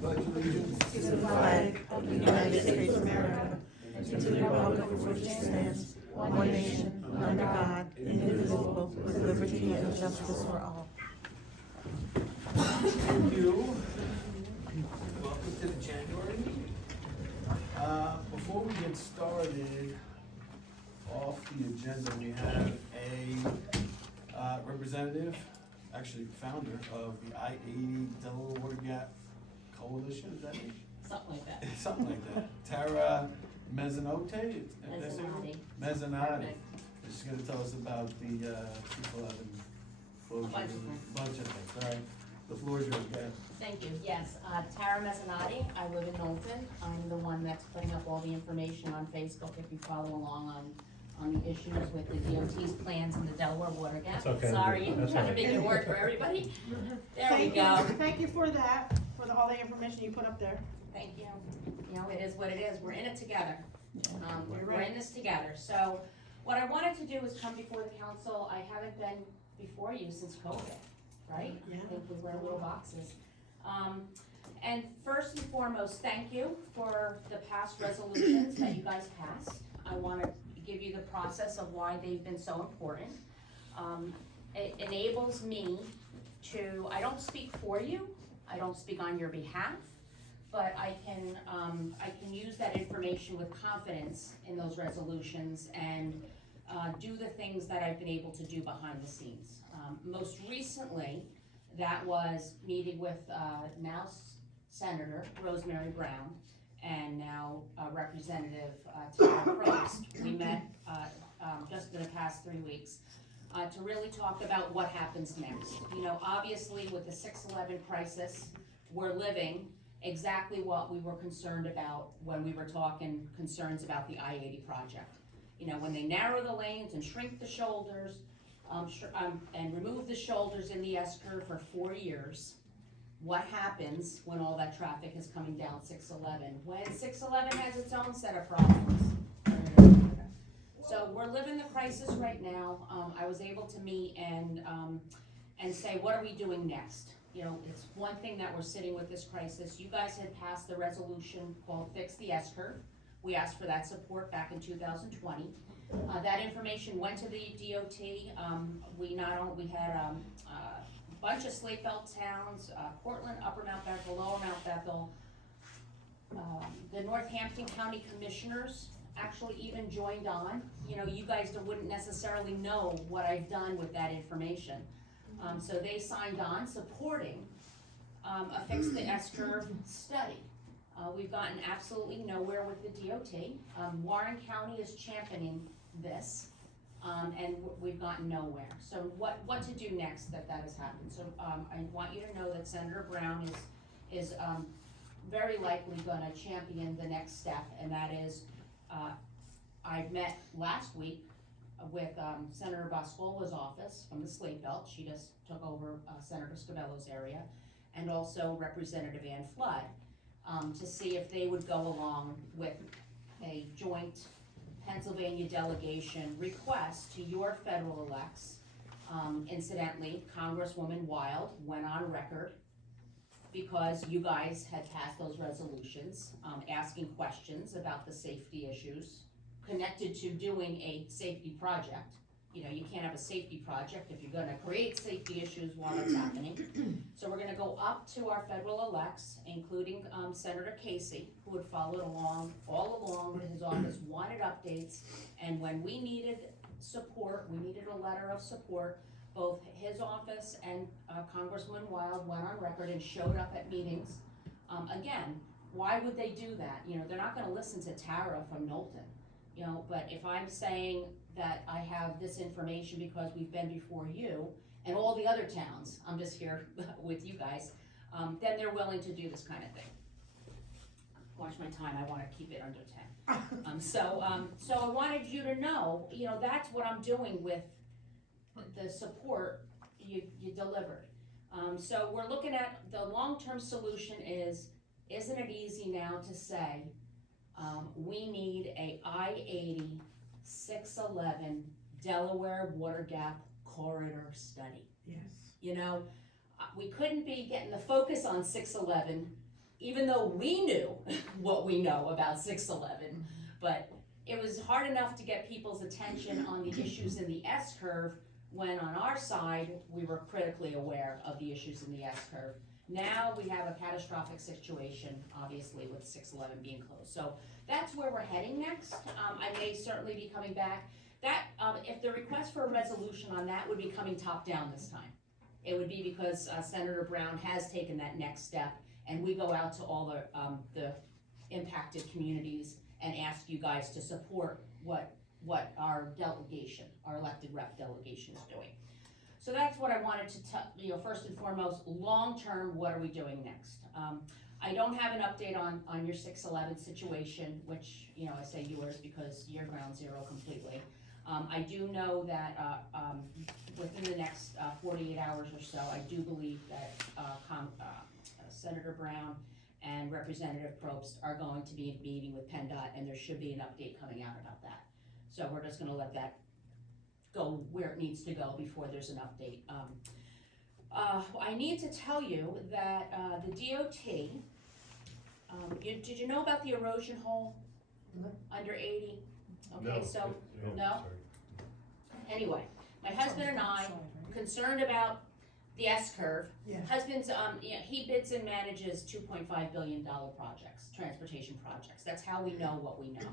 Pledge allegiance to the flag of the United States of America, and to the republic for which it stands, one nation, under God, indivisible, with liberty and justice for all. Thank you. Welcome to the January meeting. Before we get started off the agenda, we have a representative, actually founder of the I-80 Delaware Water Gap Coalition, is that it? Something like that. Something like that. Tara Mezzanotte? Mezzanotte. She's gonna tell us about the 611 closure. Bunch of things. Bunch of things, all right. The floor is yours, guys. Thank you. Yes, Tara Mezzanotte. I live in Knowlton. I'm the one that's putting up all the information on Facebook if you follow along on the issues with the DOT's plans in the Delaware Water Gap. That's okay. Sorry, That's trying to all make right. it work for everybody. There we Thank go. you. Thank you for that, for all the information you put up there. Thank you. You know, it is what it is. We're in it together. You're We're right. in this together. So what I wanted to do is come before the council. I haven't been before you since COVID, right? Yeah. I think we wear little boxes. And first and foremost, thank you for the past resolutions that you guys passed. I want to give you the process of why they've been so important. It enables me to, I don't speak for you, I don't speak on your behalf, but I can use that information with confidence in those resolutions and do the things that I've been able to do behind the scenes. Most recently, that was meeting with now Senator Rosemary Brown and now Representative Tara Probst. We met just in the past 3 weeks to really talk about what happens next. You know, obviously with the 611 crisis, we're living exactly what we were concerned about when we were talking concerns about the I-80 project. You know, when they narrow the lanes and shrink the shoulders, and remove the shoulders in the S-curve for 4 years, what happens when all that traffic is coming down 611? When 611 has its own set of problems. So we're living the crisis right now. I was able to meet and say, what are we doing next? You know, it's one thing that we're sitting with this crisis. You guys had passed the resolution called Fix the S-curve. We asked for that support back in 2020. That information went to the DOT. We had a bunch of slate belt towns, Portland, Upper Mount Bethel, Lower Mount Bethel. The Northampton County Commissioners actually even joined on. You know, you guys wouldn't necessarily know what I've done with that information. So they signed on supporting a Fix the S-curve study. We've gotten absolutely nowhere with the DOT. Warren County is championing this, and we've gotten nowhere. So what to do next that has happened? So I want you to know that Senator Brown is very likely gonna champion the next step, and that is, I met last week with Senator Boscola's office from the Slate Belt. She just took over Senator Scabello's area, and also Representative Ann Flood, to see if they would go along with a joint Pennsylvania delegation request to your federal elects. Incidentally, Congresswoman Wild went on record because you guys had passed those resolutions, asking questions about the safety issues connected to doing a safety project. You know, you can't have a safety project if you're gonna create safety issues while it's happening. So we're gonna go up to our federal elects, including Senator Casey, who had followed along, all along. His office wanted updates, and when we needed support, we needed a letter of support, both his office and Congressman Wild went on record and showed up at meetings. Again, why would they do that? You know, they're not gonna listen to Tara from Knowlton. You know, but if I'm saying that I have this information because we've been before you and all the other towns, I'm just here with you guys, then they're willing to do this kind of thing. Watch my time, I wanna keep it under 10. So I wanted you to know, you know, that's what I'm doing with the support you delivered. So we're looking at, the long-term solution isn't it easy now to say, we need a I-80 611 Delaware Water Gap Corridor study. Yes. You know, we couldn't be getting the focus on 611, even though we knew what we know about 611, but it was hard enough to get people's attention on the issues in the S-curve when on our side, we were critically aware of the issues in the S-curve. Now we have a catastrophic situation, obviously, with 611 being closed. So that's where we're heading next. I may certainly be coming back. That, if the request for a resolution on that would be coming top down this time. It would be because Senator Brown has taken that next step, and we go out to all the impacted communities and ask you guys to support what our delegation, our elected rep delegation is doing. So that's what I wanted to tell, first and foremost, long-term, what are we doing next? I don't have an update on your 611 situation, which, I say yours because you're ground zero completely. I do know that within the next 48 hours or so, I do believe that Senator Brown and Representative Probst are going to be meeting with PennDOT, and there should be an update coming out about that. So we're just gonna let that go where it needs to go before there's an update. I need to tell you that the DOT, did you know about the erosion hole under 80? Okay, No, so, no? sorry. Anyway, my husband and I, concerned about the S-curve. Yeah. Husband's, he bids and manages $2.5 billion projects, transportation projects. That's how we know what we know.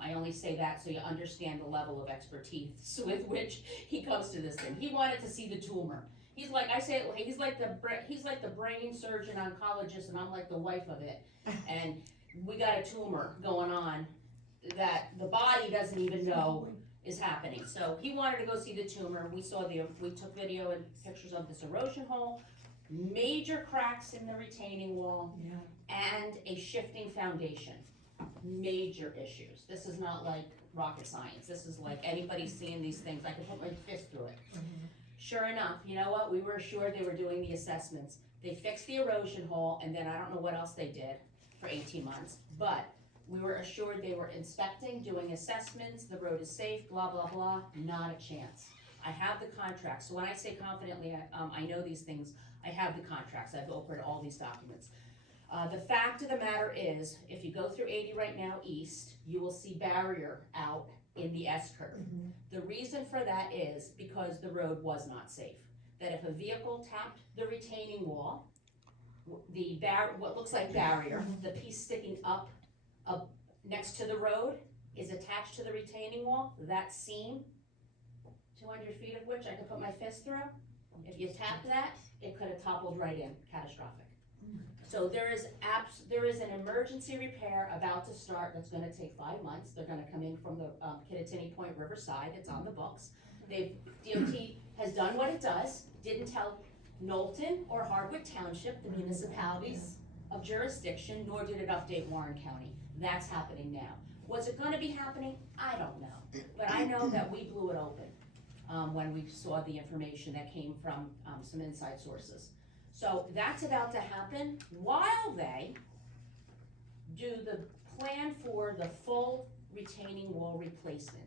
I only say that so you understand the level of expertise with which he comes to this thing. He wanted to see the tumor. He's like, he's like the brain surgeon oncologist, and I'm like the wife of it. And we got a tumor going on that the body doesn't even know is happening. So he wanted to go see the tumor. We took video and pictures of this erosion hole, major cracks in the retaining wall, and a shifting foundation. Major issues. This is not like rocket science. This is like anybody seeing these things, I could put my fist through it. Sure enough, you know what? We were assured they were doing the assessments. They fixed the erosion hole, and then I don't know what else they did for 18 months, but we were assured they were inspecting, doing assessments, the road is safe, blah, blah, blah. Not a chance. I have the contracts. So when I say confidently, I know these things, I have the contracts. I've opened all these documents. The fact of the matter is, if you go through 80 right now east, you will see barrier out in the S-curve. The reason for that is because the road was not safe. That if a vehicle tapped the retaining wall, what looks like barrier, the piece sticking up next to the road is attached to the retaining wall. That seam, 200 feet of which I could put my fist through, if you tap that, it could have toppled right in, catastrophic. So there is an emergency repair about to start that's gonna take 5 months. They're gonna come in from the Kittatinny Point Riverside, it's on the books. DOT has done what it does, didn't tell Knowlton or Hardwick Township, the municipalities of jurisdiction, nor did it update Warren County. That's happening now. Was it gonna be happening? I don't know, but I know that we blew it open when we saw the information that came from some inside sources. So that's about to happen while they do the plan for the full retaining wall replacement.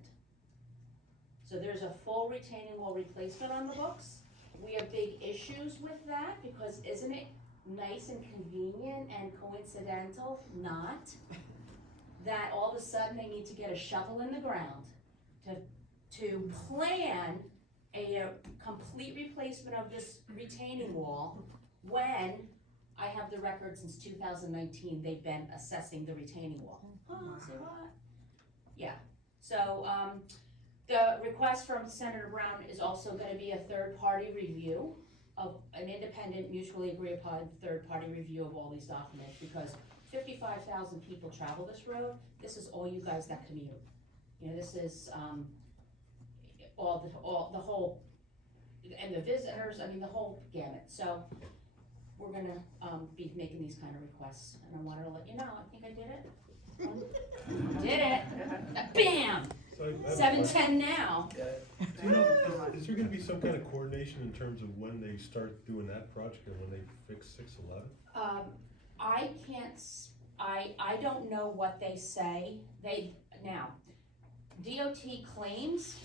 So there's a full retaining wall replacement on the books. We have big issues with that because isn't it nice and convenient and coincidental, not, that all of a sudden they need to get a shovel in the ground to plan a complete replacement of this retaining wall when I have the record since 2019, they've been assessing the retaining wall. Say what? Yeah, so the request from Senator Brown is also gonna be a third-party review of an independent, mutually agreed upon third-party review of all these documents, because 55,000 people travel this road. This is all you guys that commute. This is all the whole, and the visitors, the whole gamut. So we're gonna be making these kind of requests, and I wanted to let you know, I think I did it. Did it, bam, So I have a 7:10 now. Do you know, is there gonna be some kind of coordination in terms of when they start doing that project and when they fix 611? I can't, I don't know what they say. Now, DOT claims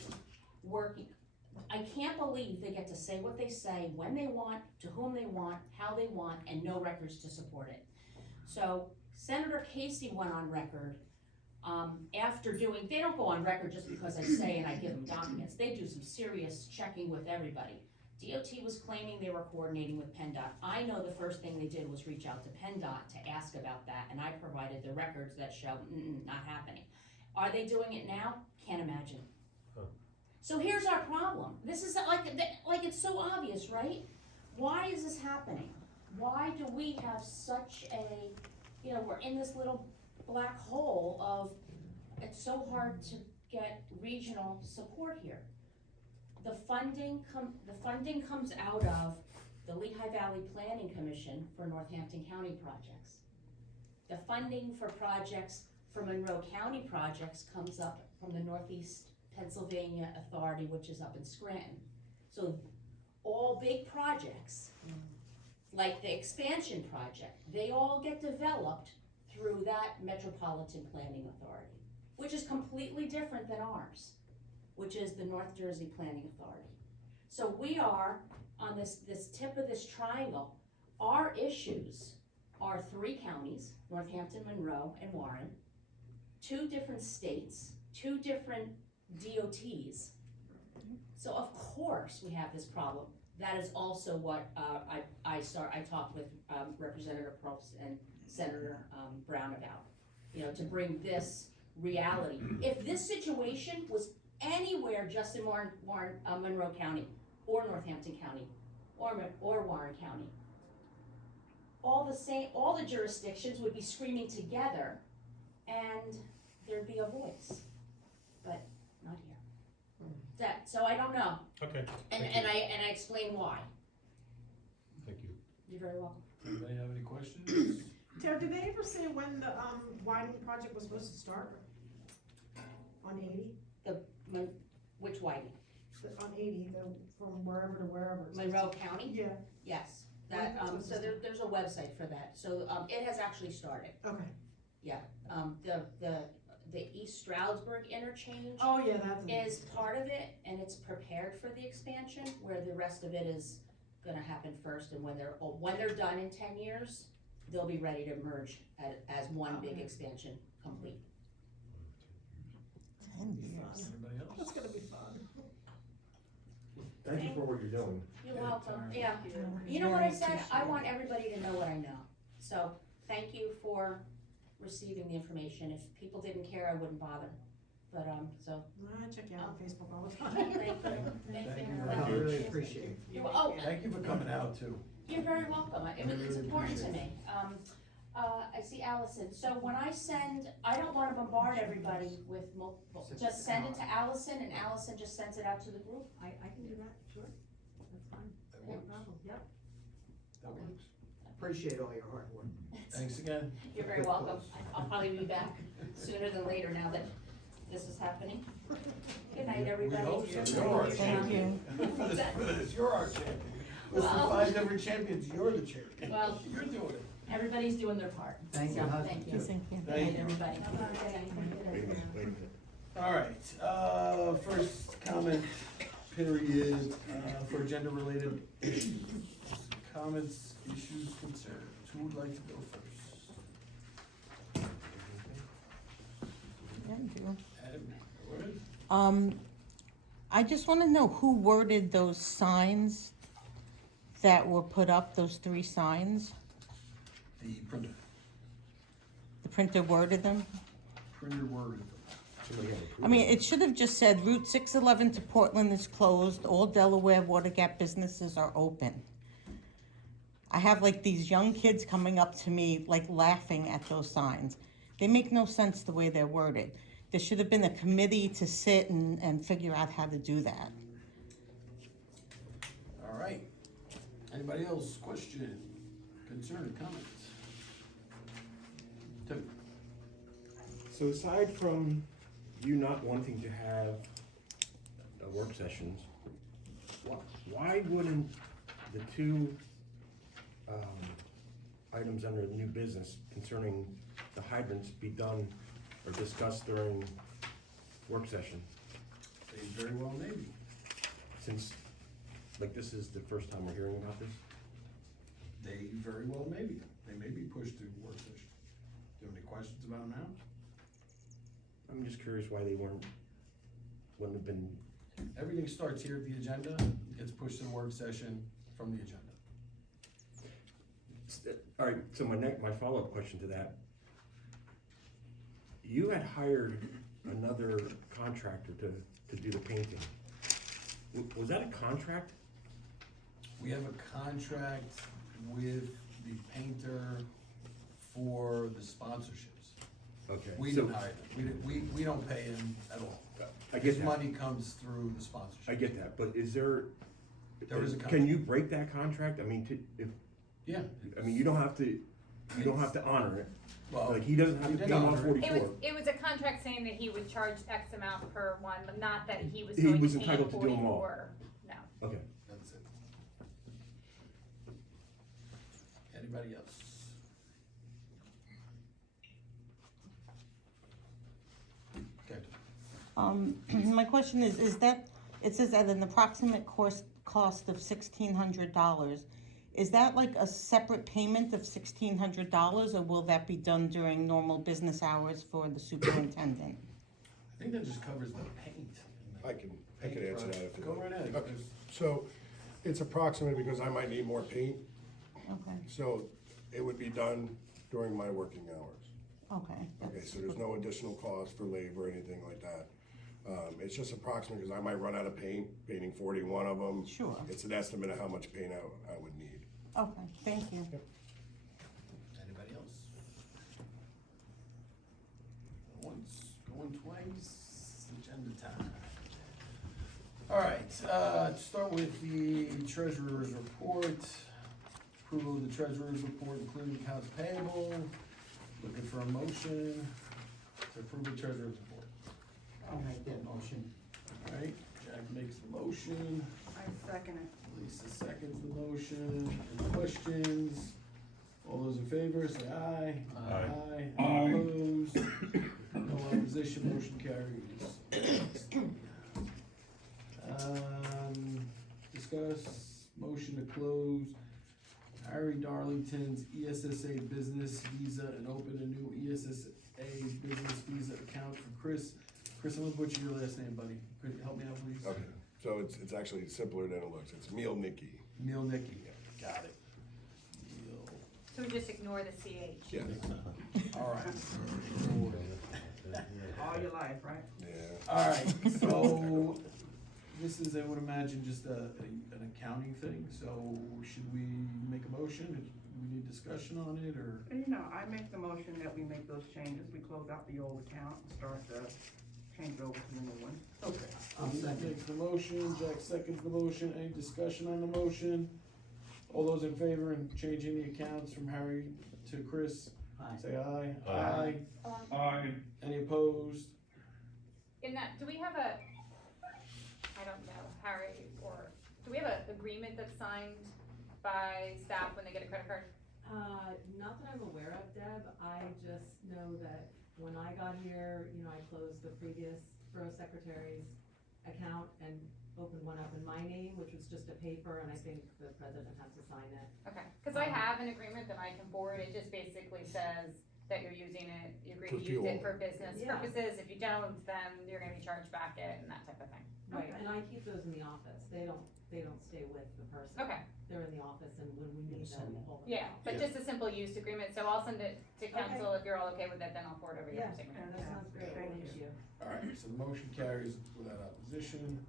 working, I can't believe they get to say what they say, when they want, to whom they want, how they want, and no records to support it. So Senator Casey went on record, after doing, they don't go on record just because I say and I give them documents, they do some serious checking with everybody. DOT was claiming they were coordinating with PennDOT. I know the first thing they did was reach out to PennDOT to ask about that, and I provided the records that show, not happening. Are they doing it now? Can't imagine. Huh. So here's our problem. This is like it's so obvious, right? Why is this happening? Why do we have such a, we're in this little black hole of, it's so hard to get regional support here. The funding comes out of the Lehigh Valley Planning Commission for Northampton County projects. The funding for projects for Monroe County projects comes up from the Northeast Pennsylvania Authority, which is up in Scranton. So all big projects, like the expansion project, they all get developed through that Metropolitan Planning Authority, which is completely different than ours, which is the North Jersey Planning Authority. So we are on this tip of this triangle. Our issues are 3 counties, Northampton, Monroe, and Warren, 2 different states, 2 different DOTs. So of course we have this problem. That is also what I talked with Representative Probst and Senator Brown about, to bring this reality. If this situation was anywhere just in Monroe County or Northampton County or Warren County, all the jurisdictions would be screaming together and there'd be a voice, but not here. So I don't know. Okay. And I explain why. Thank you. You're very welcome. Anybody have any questions? Tara, did they ever say when the widening project was supposed to start? On 80? Which widening? On 80, from wherever to wherever. Monroe County? Yeah, Yes. When That, that's so there's a website for that. So, it has actually started. okay. Yeah. The East Stroudsburg interchange Oh, yeah, that's. is part of it, and it's prepared for the expansion, where the rest of it is gonna happen first, and when they're done in 10 years, they'll be ready to merge as one big Okay. expansion complete. 10 years. Anybody else? That's gonna be fun. Thank you for what you're doing. You're Yeah, welcome, Tara. yeah. You know what I said? I want everybody to know what I know. So, thank you for receiving the information. If people didn't care, I wouldn't bother. But, so, I check you out on Facebook all the thank time. you. Thank Thank you you very very much. much. really appreciate it. Thank you for coming out too. You're very welcome. It's Really important to appreciate me. I see Allison. So when I don't wanna bombard everybody with multiple, just send it to Allison and Allison just sends it out to the group. I can do that, sure. That's fine. That No works. problem, yep. That works. Appreciate all your hard work. Thanks again. You're very welcome. I'll probably be back sooner than later now that this is happening. Good night, everybody. We hope so. Good You're night. our Good champion. night. For this, you're our champion. Listen, Well- 5 different champions, you're the champion. Well- You're doing it. Everybody's doing their part. Thank you. So, Thank you. Thank you. Good Thank night, you. everybody. Wait a minute. All right, first comment period, for agenda-related issues. Comments, issues, concerns. Who would like to go first? Adam, go ahead. I just wanna know who worded those signs that were put up, those 3 signs? The printer. The printer worded them? Printer word. I mean, it should have just said Route 611 to Portland is closed, all Delaware water gap businesses are open. I have like these young kids coming up to me, like laughing at those signs. They make no sense the way they're worded. There should have been a committee to sit and figure out how to do that. All right. Anybody else? Question, concern, comments? Tim? So aside from you not wanting to have work sessions, why wouldn't the 2 items under new business concerning the hydrants be done or discussed during work session? They very well maybe. since, like, this is the first time we're hearing about this? They very well may be. They may be pushed to work session. Do you have any questions about them now? I'm just curious why they wouldn't have been, Everything starts here at the agenda, gets pushed to the work session from the agenda. all right, so my follow-up question to that. You had hired another contractor to do the painting. Was that a contract? We have a contract with the painter for the sponsorships. Okay. We so- didn't hire them. We don't pay him at all. I get His that. money comes through the sponsorship. I get that, but is there? There is a Can contract. you break that contract? I mean, Yeah. I mean, you don't have to honor it. Well, Like, he doesn't have we to did pay honor it. 144. It was a contract saying that he would charge X amount per one, but not that he was He going was to pay entitled to do 'em all. 44. No. Okay. That's it. Anybody else? Okay. My question is that, it says at an approximate cost of $1,600. Is that like a separate payment of $1,600, or will that be done during normal business hours for the superintendent? I think that just covers the paint. I can answer that if you Go like. right ahead. Okay, so it's approximate because I might need more paint, Okay, so it would be done during my working hours. okay. Okay, so there's no additional cost for labor or anything like that. It's just approximate because I might run out of paint, painting 41 of them. Sure. It's an estimate of how much paint I would need. Okay, thank you. Anybody else? Once, going twice, agenda time. All right, start with the treasurer's report. Approval of the treasurer's report, including accounts payable. Looking for a motion to approve the treasurer's report. I'll make that motion. All right, Jack makes the motion. I second it. Lisa seconds the motion. Any questions? All those in favor, say aye. Aye. Any opposed? No opposition, motion carries. Discuss motion to close Harry Darlington's ESSA business visa and open a new ESSA business visa account for Chris. Chris, I'm gonna butcher your last name, buddy. Could you help me out, please? Okay, so it's actually simpler than it looks. It's Meal Nicky. Neil Nicky. Got it. Neil. So we just ignore the CH. Yes. All right. All your life, right? Yeah. All right, so this is, I would imagine, just an accounting thing, so should we make a motion? Do we need discussion on it, or? I make the motion that we make those changes. We close out the old account and start the change over to the new one. Okay. Lisa makes the motion, Jack seconds the motion, any discussion on the motion? All those in favor in changing the accounts from Harry to Chris, say aye. Aye. Aye. Any opposed? In that, do we have I don't know, Harry, or, do we have an agreement that's signed by staff when they get a credit card? Not that I'm aware of, Deb. I just know that when I got here, I closed the previous borough secretary's account and opened one up in my name, which was just a paper, and I think the president has to sign it. Okay, cause I have an agreement that I can forward, it just basically says that you're using it, you agree to Just use you it own for business Yeah. purposes, if you don't, then you're gonna be charged back it and that type of thing. Right, Okay. and I keep those in the office. They don't stay with the person. Okay, They're in the office, and when we need them, we hold them. yeah, but just a simple use agreement, so I'll send it to council, if you're all okay with it, then I'll forward over your Yeah, signature. that sounds great. Thank Thank you. All right, so the motion carries without opposition.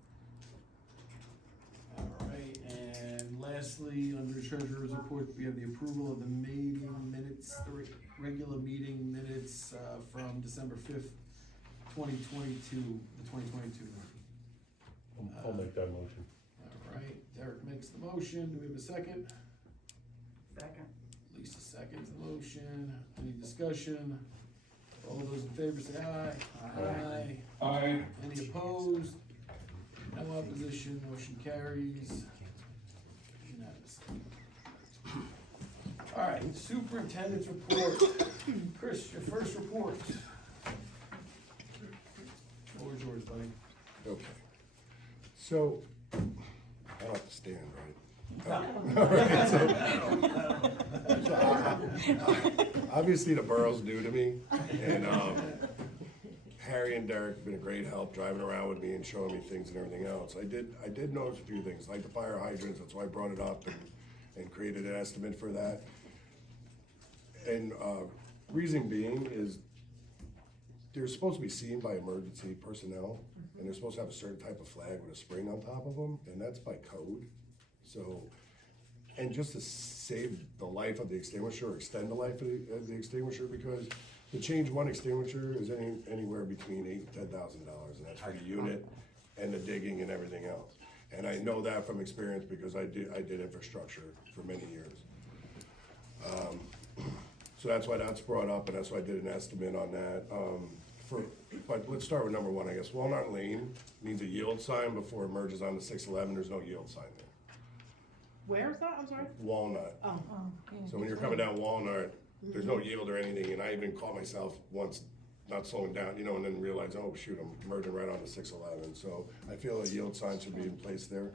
All right, and lastly, under treasurer's report, we have the approval of the meeting minutes, the regular meeting minutes, from December 5th, 2022, the 2022 meeting. I'll make that motion. All right, Derek makes the motion, do we have a second? Second. Lisa seconds the motion, any discussion? All those in favor say aye. Aye. Aye. Any opposed? No opposition, motion carries unanimously. All right, superintendent's report. Chris, your first report. Floor is yours, buddy. Okay. So, to stand, right? All right, so obviously the borough's new to me, and Harry and Derek have been a great help driving around with me and showing me things and everything else. I did notice a few things, like the fire hydrants, that's why I brought it up and created an estimate for that. And reason being is they're supposed to be seen by emergency personnel, and they're supposed to have a certain type of flag with a spring on top of them, and that's by code. So, and just to save the life of the extinguisher, or extend the life of the extinguisher, because to change one extinguisher is anywhere between $8,000 to $10,000, and that's for the unit and the digging and everything else. And I know that from experience because I did infrastructure for many years. So that's why that's brought up, and that's why I did an estimate on that. But let's start with number one, I guess. Walnut Lane means a yield sign before it merges onto 611. There's no yield sign there. Where is that, I'm sorry? Walnut. Oh, So when you're coming down Walnut, there's no yield or anything, and I even caught myself once not slowing down, you know, and then realized, oh shoot, I'm merging right onto 611. So I feel a yield sign should be in place there.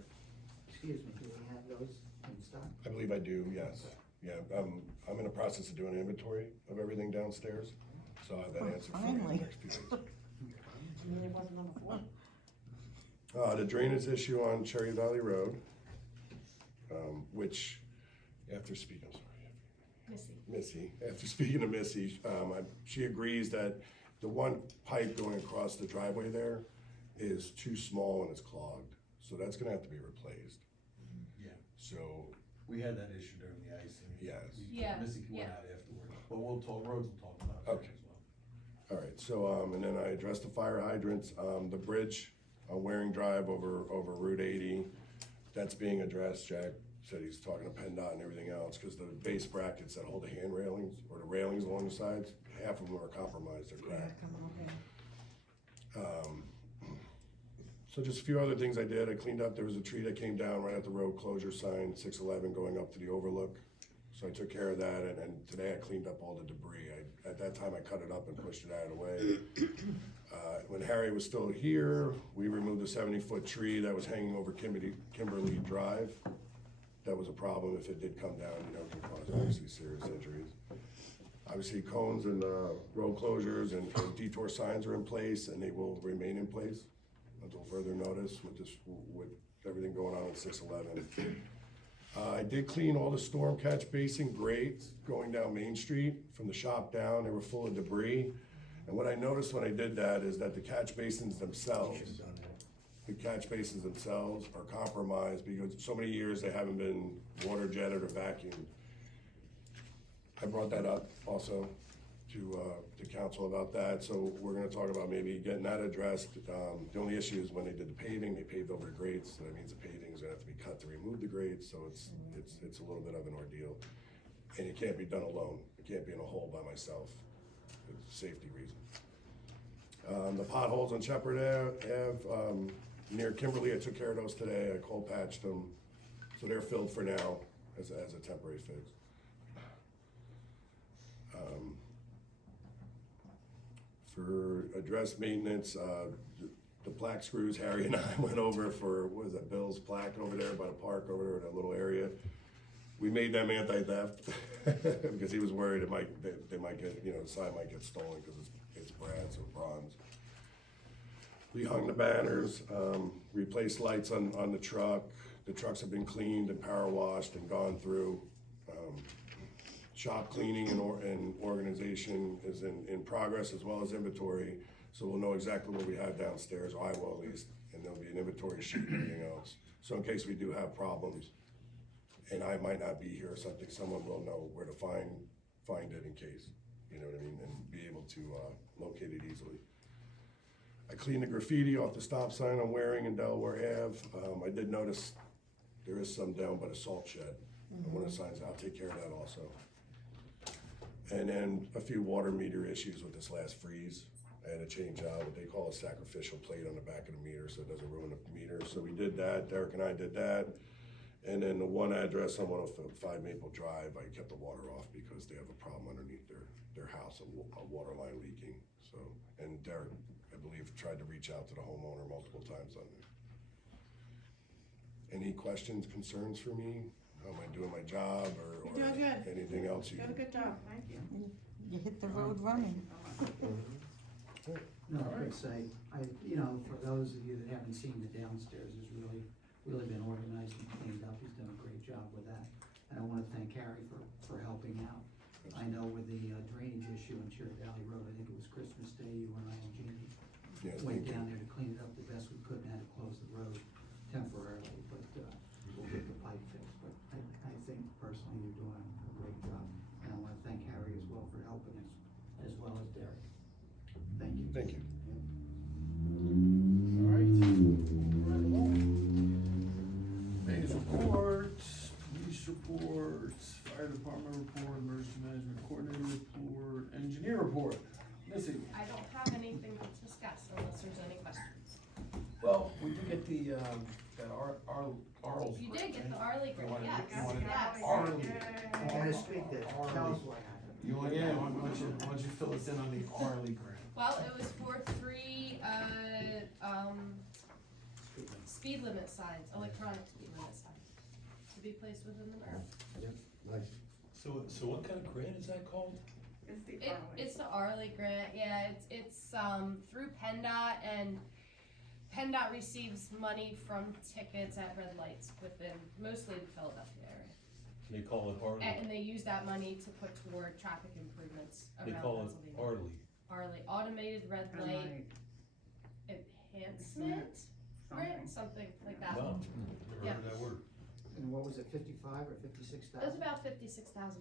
excuse me, do we have those in stock? I believe I do, yes. Yeah, I'm in the process of doing an inventory of everything downstairs, so I'll have that answer for you in the finally. next few days. I mean, there wasn't on the floor. The drainage issue on Cherry Valley Road, which, after speaking, I'm sorry, Missy, after speaking to Missy, she agrees that the one pipe going across the driveway there is too small and it's clogged, so that's gonna have to be replaced. Yeah, So, we had that issue during the icing. yes. Yeah, Missy went yeah. out afterward, but we'll talk, roads will talk about it Okay. as well. All right, so, and then I addressed the fire hydrants, the bridge on Waring Drive over Route 80, that's being addressed. Jack said he's talking to PennDOT and everything else, because the base brackets that hold the hand railings, or the railings along the sides, half of them are compromised, they're cracked. So just a few other things I did. I cleaned up, there was a tree that came down right at the road closure sign, 611 going up to the overlook. So I took care of that, and today I cleaned up all the debris. At that time, I cut it up and pushed it out of the way. When Harry was still here, we removed a 70-foot tree that was hanging over Kimberly Drive. That was a problem. If it did come down, you know, it could cause obviously serious injuries. Obviously, cones and road closures and detour signs are in place, and they will remain in place until further notice with everything going on at 611. I did clean all the storm catch basin grates going down Main Street from the shop down. They were full of debris. And what I noticed when I did that is that the catch basins themselves are compromised because so many years they haven't been water jetted or vacuumed. I brought that up also to council about that, so we're gonna talk about maybe getting that addressed. The only issue is when they did the paving, they paved over the grates, so that means the paving is gonna have to be cut to remove the grates, so it's a little bit of an ordeal. And it can't be done alone, it can't be in a hole by myself, it's a safety reason. The potholes on Shepherd Ave, near Kimberly, I took care of those today, I cold patched them, so they're filled for now as a temporary fix. For address maintenance, the plaque screws, Harry and I went over for, what is that, Bill's plaque over there by the park, over there in that little area. We made them anti-theft because he was worried they might get, you know, the sign might get stolen because it's brass or bronze. We hung the banners, replaced lights on the truck. The trucks have been cleaned and power washed and gone through. Shop cleaning and organization is in progress, as well as inventory. So we'll know exactly what we have downstairs, or I will at least, and there'll be an inventory sheet and everything else. So in case we do have problems, and I might not be here or something, someone will know where to find it in case, you know what I mean, and be able to locate it easily. I cleaned the graffiti off the stop sign on Waring and Delaware Ave. I did notice there is some down by the salt shed. On one of the signs, I'll take care of that also. And then a few water meter issues with this last freeze. I had to change out what they call a sacrificial plate on the back of the meter so it doesn't ruin the meter. So we did that, Derek and I did that. And then the one address on 105 Maple Drive, I kept the water off because they have a problem underneath their house, a water line leaking. So, and Derek, I believe, tried to reach out to the homeowner multiple times on there. Any questions, concerns for me? How am I doing my job, or You're doing good. anything else you? Did a good job, thank you. You hit the road running. No, I would say, you know, for those of you that haven't seen the downstairs, it's really been organized and cleaned up. He's done a great job with that. And I wanna thank Harry for helping out. I know with the drainage issue on Cherry Valley Road, I think it was Christmas Day, you and I and Jeannie Yes, went thank you. down there to clean it up the best we could and had to close the road temporarily, but, we'll get the pipe fixed. But I think personally you're doing a great job. And I wanna thank Harry as well for helping us, as well as Derek. Thank you. Thank you. All right, moving right along. Mayor's reports, police reports, fire department report, emergency management coordinator report, engineer report. Missy? I don't have anything to discuss unless there's any questions. Well, we did get the, that Arles. You did get the Arley grant, wanna- yes, you wanna- yes. Arley. You gotta speak there. Tell us what happened. Why don't you fill us in on the Arley grant? Well, it was for 3, speed limit signs, electronic speed limit signs, to be placed within the borough. Nice. So what kind of grant is that called? It's the It's the Arley grant, yeah, it's through PennDOT, and PennDOT receives money from tickets at red lights within mostly the Philadelphia area. They call it Arley. And they use that money to put toward traffic improvements They around call it Pennsylvania. Arley. Arley, automated red light enhancement grant, something like that. Wow, never heard that word. And what was it, 55 or 56,000? It was about $56,000.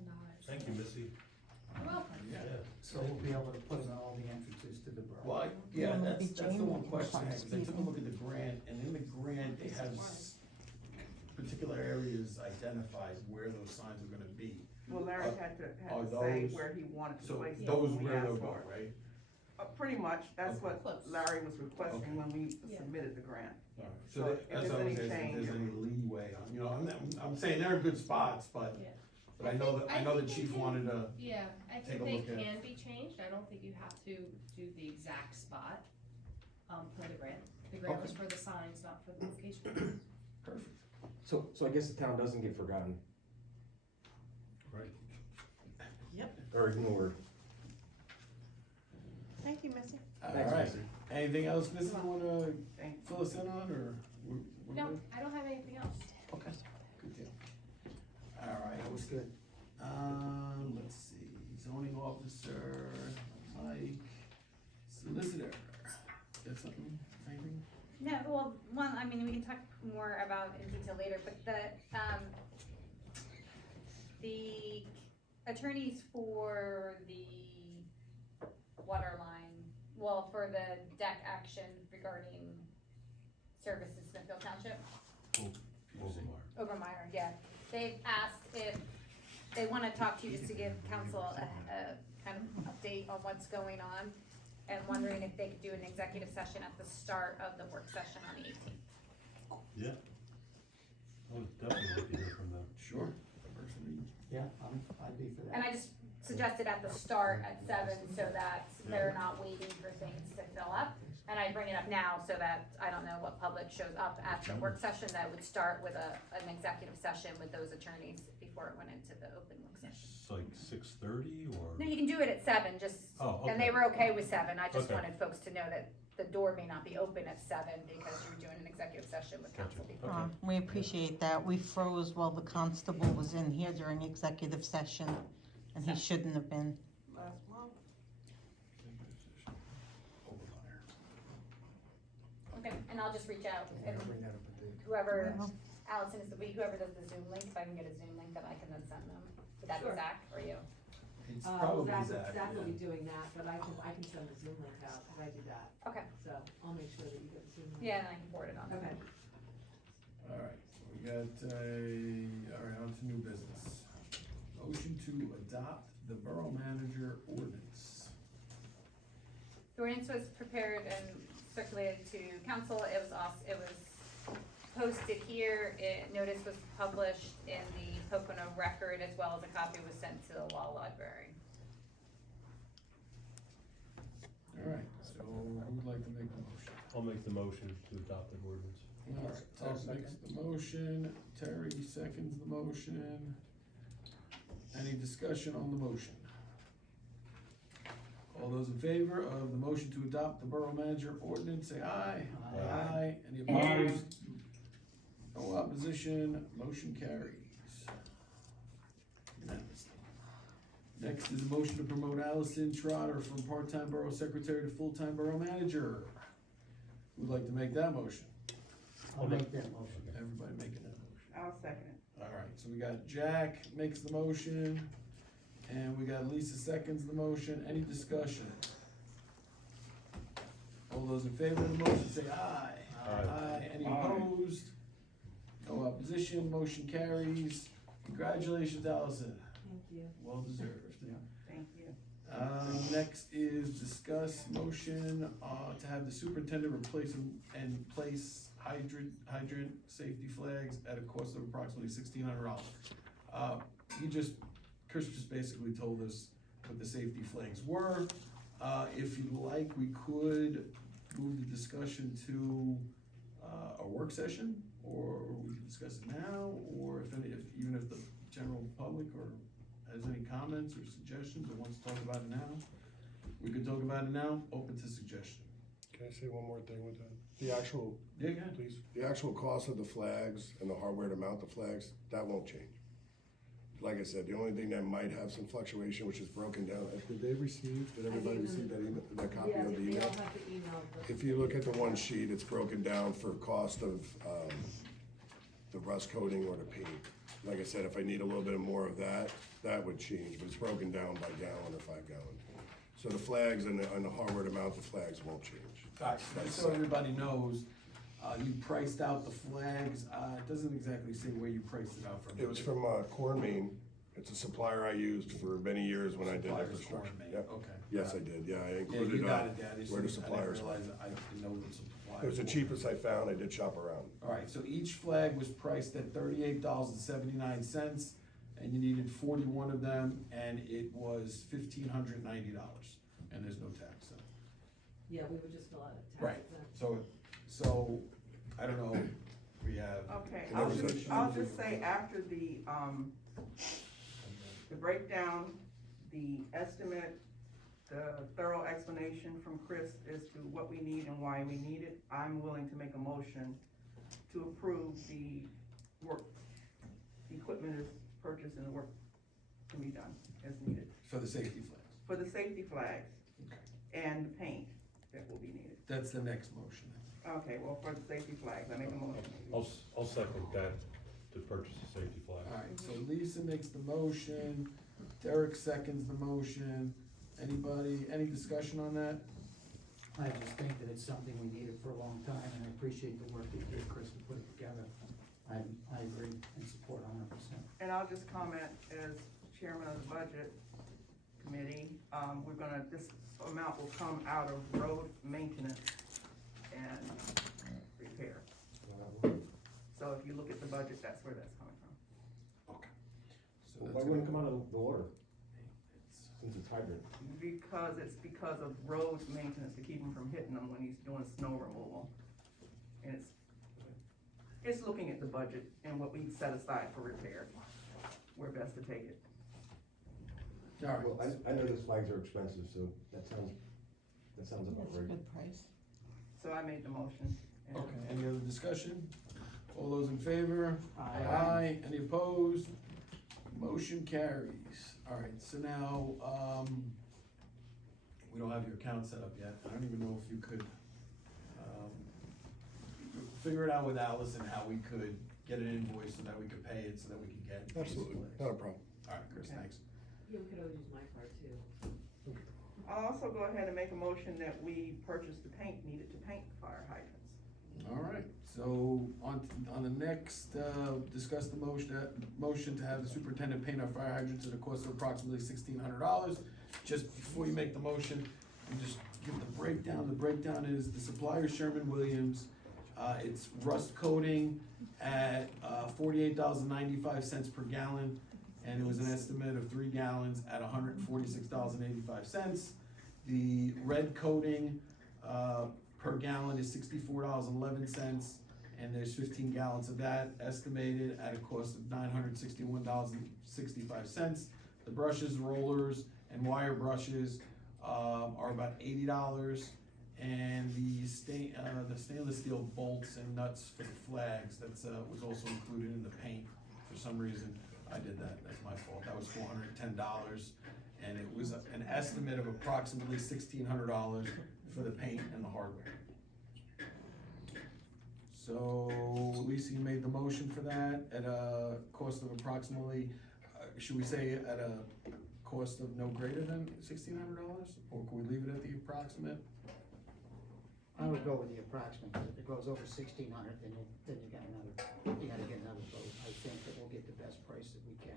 Thank you, Missy. You're welcome. Yeah. So we'll be able to put in all the entrances to the borough. Well, yeah, Well, that's maybe the Jamie one can question I try had, 'cause I took a speeding. look at the grant, and in the grant, it has particular areas identified where those signs are gonna be. Well, Larry had Are to say those- where he wanted to So place them those when we where asked they'll for go, it. right? Pretty much, that's what Close. Larry was requesting Okay. when we Yeah. submitted the grant. Alright, So so if that's there's what I was any asking, if there's change- any leeway on, you know, I'm saying they're in good spots, but, Yeah. but I know the think they chief can- wanted to, Yeah, I take think a they look at it. can be changed, I don't think you have to do the exact spot, for the grant. The grant was for the signs, not for the location. perfect. So I guess the town doesn't get forgotten Right. or ignored. Thank you, Missy. Thanks, Alright, Missy. anything else, Missy, you wanna Thank you. fill us in on, or we're No, good? I don't have anything else. Okay, good deal. Alright, That was good. let's see, zoning officer, Mike, solicitor, got something, anything? No, well, one, I mean, we can talk more about in detail later, but the attorneys for the water line, well, for the deck action regarding services Smithfield Township, Overmeyer, yeah. They've asked if, they wanna talk to you just to give council a kind of update on what's going on, and wondering if they could do an executive session at the start of the work session on the 18th. Yeah. I would definitely like to hear from them. Sure. Yeah, I'd be for that. And I just suggested at the start at 7, so that they're not waiting for things to fill up. And I bring it up now so that I don't know what public shows up at the work session, that would start with an executive session with those attorneys before it went into the open work session. It's like 6:30 or? No, you can do it at 7, just, Oh, and they okay. were okay with 7, I just Okay. wanted folks to know that the door may not be open at 7 because you're doing an executive session with council Gotcha. before. Okay. We appreciate that. We froze while the constable was in here during executive session, and he shouldn't have been. Last month. Okay, and I'll just reach out, and Bring that up at the- whoever, Allison is whoever does the Zoom link, if I can get a Zoom link that I can then send them. Would that be Sure. Zach or you? It's Well, probably Zach Zach, will be yeah. doing that, but I can send the Zoom link out, cause I do that, Okay, so I'll make sure that you get the Zoom link. yeah, and I can forward it on. Okay. Alright, we got alright, on to new business. Motion to adopt the borough manager ordinance. The ordinance was prepared and circulated to council, it was posted here, notice was published in the Pocono Record, as well as a copy was sent to the law library. Alright, so who would like to make the motion? I'll make the motion to adopt the ordinance. All right, Ted makes the motion, Terry seconds the motion. Any discussion on the motion? All those in favor of the motion to adopt the borough manager ordinance, say aye. Aye. Any opposed? No opposition, motion carries. Unanimously. Next is a motion to promote Allison Trotter from part-time borough secretary to full-time borough manager. Who'd like to make that motion? I'll make that motion. Everybody making that motion. I'll second it. All right, so we got Jack makes the motion, and we got Lisa seconds the motion. Any discussion? All those in favor of the motion say aye. Aye. Any opposed? No opposition, motion carries. Congratulations, Allison. Thank you. Well deserved. Thank you. Next is discuss motion, to have the superintendent replace and place hydrant safety flags at a cost of approximately $1,600. Chris just basically told us what the safety flags were. If you'd like, we could move the discussion to, a work session, or we can discuss it now, or even if the general public has any comments or suggestions or wants to talk about it now, we could talk about it now, open to suggestion. Can I say one more thing with that? The actual, Yeah, go ahead. please, the actual cost of the flags and the hardware to mount the flags, that won't change. Like I said, the only thing that might have some fluctuation, which is broken down, did everybody receive that email, that copy Yeah, of the they email? all have the email. but- If you look at the one sheet, it's broken down for cost of, the rust coating or the paint. Like I said, if I need a little bit more of that, that would change, but it's broken down by gallon or 5 gallon. So the flags and the hardware to mount the flags won't change. Alright, so everybody knows, you priced out the flags, it doesn't exactly say where you priced it out from. It was from, Core Main. It's a supplier I used for many years when I did Suppliers, infrastructure. Core Main, Yep. okay. Yes, I did, yeah, I Yeah, you included, got it, Dad, where the suppliers. I didn't realize, I didn't know the supplier. It was the cheapest I found, I did shop around. Alright, so each flag was priced at $38.79, and you needed 41 of them, and it was $1,590, and there's no tax, so. Yeah, we would just fill out a tax Right. exempt. So, I don't know, we have. Okay, And there was I'll just say after the breakdown, the estimate, the thorough explanation from Chris as to what we need and why we need it, I'm willing to make a motion to approve the work, the equipment is purchased and the work can be done as needed. For the safety flags. For the safety flags Okay. and the paint that will be needed. That's the next motion. Okay, well, for the safety flags, I make a motion. I'll second that to purchase the safety flag. Alright, so Lisa makes the motion, Derek seconds the motion. Anybody, any discussion on that? I just think that it's something we needed for a long time, and I appreciate the work that you did, Chris, to put it together. I agree and support 100%. And I'll just comment as chairman of the budget committee, this amount will come out of road maintenance and repair. So if you look at the budget, that's where that's coming from. Okay. So Why that's wouldn't it gonna- come out of the water, It's- since it's hydrant? Because of road maintenance to keep him from hitting them when he's doing snow removal. And it's looking at the budget and what we set aside for repair, where best to take it. Alright, Well, I know those flags are expensive, so that sounds about That's a right. good price. So I made the motion. and- okay, any other discussion? All those in favor? Aye. Any opposed? Motion carries. Alright, so now, we don't have your account set up yet. I don't even know if you could, figure it out with Allison how we could get an invoice so that we could pay it, so that we could get. these Absolutely, flags. not a problem. Alright, Chris, Okay. thanks. Yeah, we could always use my card too. I'll also go ahead and make a motion that we purchase the paint needed to paint the fire hydrants. Alright, so on the next, discuss the motion to have the superintendent paint our fire hydrants at a cost of approximately $1,600. Just before you make the motion, you just give the breakdown. The breakdown is the supplier Sherman-Williams. It's rust coating at $48.95 per gallon, and it was an estimate of 3 gallons at $146.85. The red coating per gallon is $64.11, and there's 15 gallons of that, estimated at a cost of $961.65. The brushes, rollers, and wire brushes are about $80, and the stainless steel bolts and nuts for the flags, was also included in the paint. For some reason, I did that, that's my fault, that was $410, and it was an estimate of approximately $1,600 for the paint and the hardware. So, Lisa, you made the motion for that at a cost of approximately, should we say at a cost of no greater than $1,600? Or can we leave it at the approximate? I would go with the approximate, because if it goes over 1,600, then you gotta get another vote. I think that we'll get the best price that we can,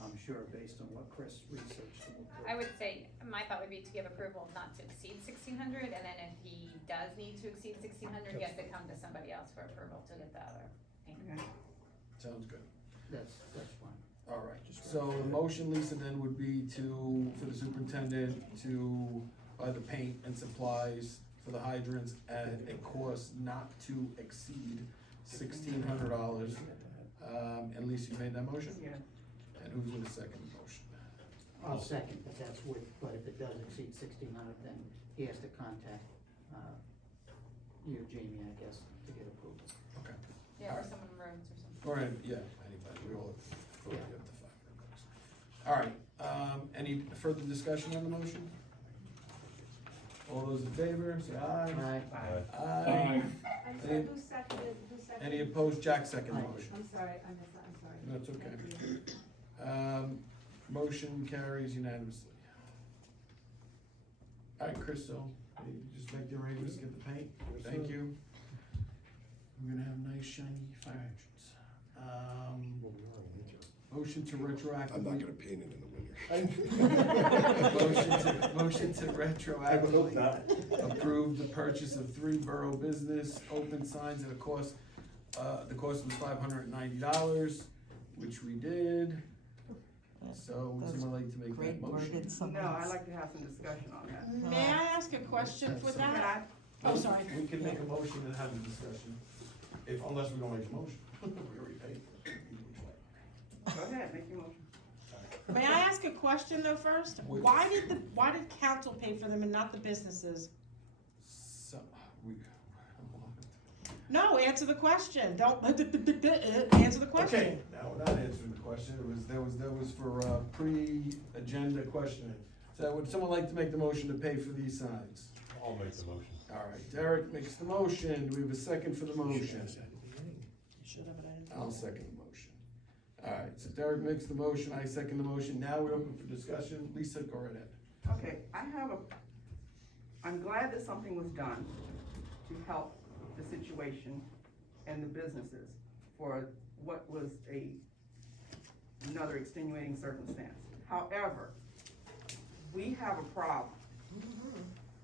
I'm sure, based on what Chris researched. I would say, my thought would be to give approval not to exceed 1,600, and then if he does need to exceed 1,600, he has to come to somebody else for approval to get the other payment. Okay. Sounds good. That's fine. All right, so the motion, Lisa, then would be for the superintendent to buy the paint and supplies for the hydrants at a cost not to exceed $1,600. And Lisa, you made that motion? Yeah. And who's gonna second the motion? I'll second, but but if it does exceed 1,600, then he has to contact, you, Jamie, I guess, to get approval. Okay. Yeah, or someone in rooms or something. Or, anybody, we all voted up to $500. All right, any further discussion on the motion? All those in favor, say aye. Aye. Aye. I'm Any- sorry, who seconded? Any opposed? Jack second the Aye. motion. I'm sorry, I missed that, I'm sorry. That's okay. Thank you. Motion carries unanimously. All right, Chris, so you just make the arrangements, get the paint, thank you. We're gonna have nice shiny fire hydrants. Motion to retroactively. I'm not gonna paint it in the winter. Motion to retroactively approve the purchase of 3 borough business open signs at a cost, the cost was $590, which we did. So would someone like to make that Great motion? worded No, summaries. I'd like to have some discussion on that. May I ask a question for Can that? I? Oh, sorry. We can make a motion and have a discussion, unless we don't make a motion. We already paid for it. Go ahead, make your motion. May I ask a question though first? Why did council pay for them and not the businesses? So, we. No, answer the question. Don't, answer the question. Okay, now we're not answering the question, that was for, pre-agenda questioning. So would someone like to make the motion to pay for these signs? I'll make the motion. All right, Derek makes the motion, do we have a second for the motion? Should have, but I didn't. I'll second the motion. All right, so Derek makes the motion, I second the motion, now we're open for discussion, Lisa, go right ahead. Okay, I'm glad that something was done to help the situation and the businesses for what was another extenuating circumstance. However, we have a problem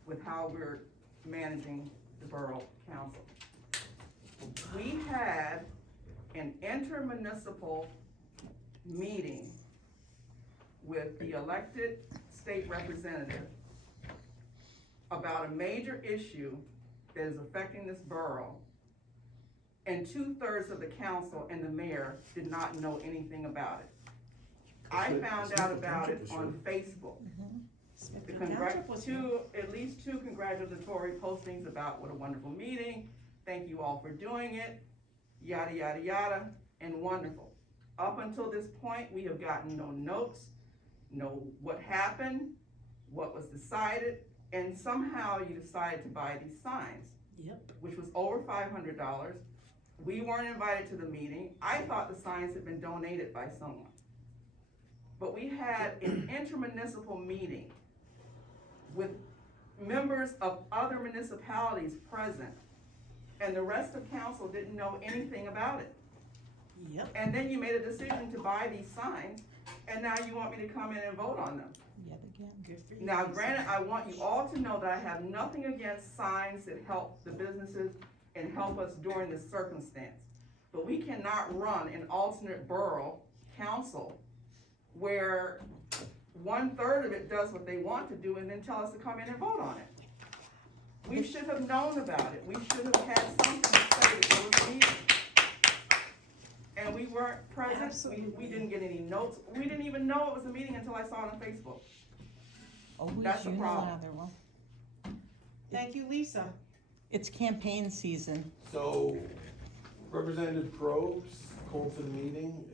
with how we're managing the borough council. We had an intermunicipal meeting with the elected state representative about a major issue that is affecting this borough, and 2/3 of the council and the mayor did not know anything about it. I found out about it on Facebook. The at least two congratulatory postings about what a wonderful meeting, thank you all for doing it, yada, yada, yada, and wonderful. Up until this point, we have gotten no notes, no what happened, what was decided, and somehow you decided to buy these signs. Yep. Which was over $500. We weren't invited to the meeting. I thought the signs had been donated by someone. But we had an intermunicipal meeting with members of other municipalities present, and the rest of council didn't know anything about it. Yep. And then you made a decision to buy these signs, and now you want me to come in and vote on them. Yet again. Good for you. Now, granted, I want you all to know that I have nothing against signs that help the businesses and help us during this circumstance. But we cannot run an alternate borough council where 1/3 of it does what they want to do and then tell us to come in and vote on it. We should have known about it. We should have had something to say that there was a meeting. And we weren't present. We didn't get any notes. We didn't even know it was a meeting until I saw it on Facebook. Always That's the problem. unilateral. Thank you, Lisa. It's campaign season. So Representative Probst called for the meeting.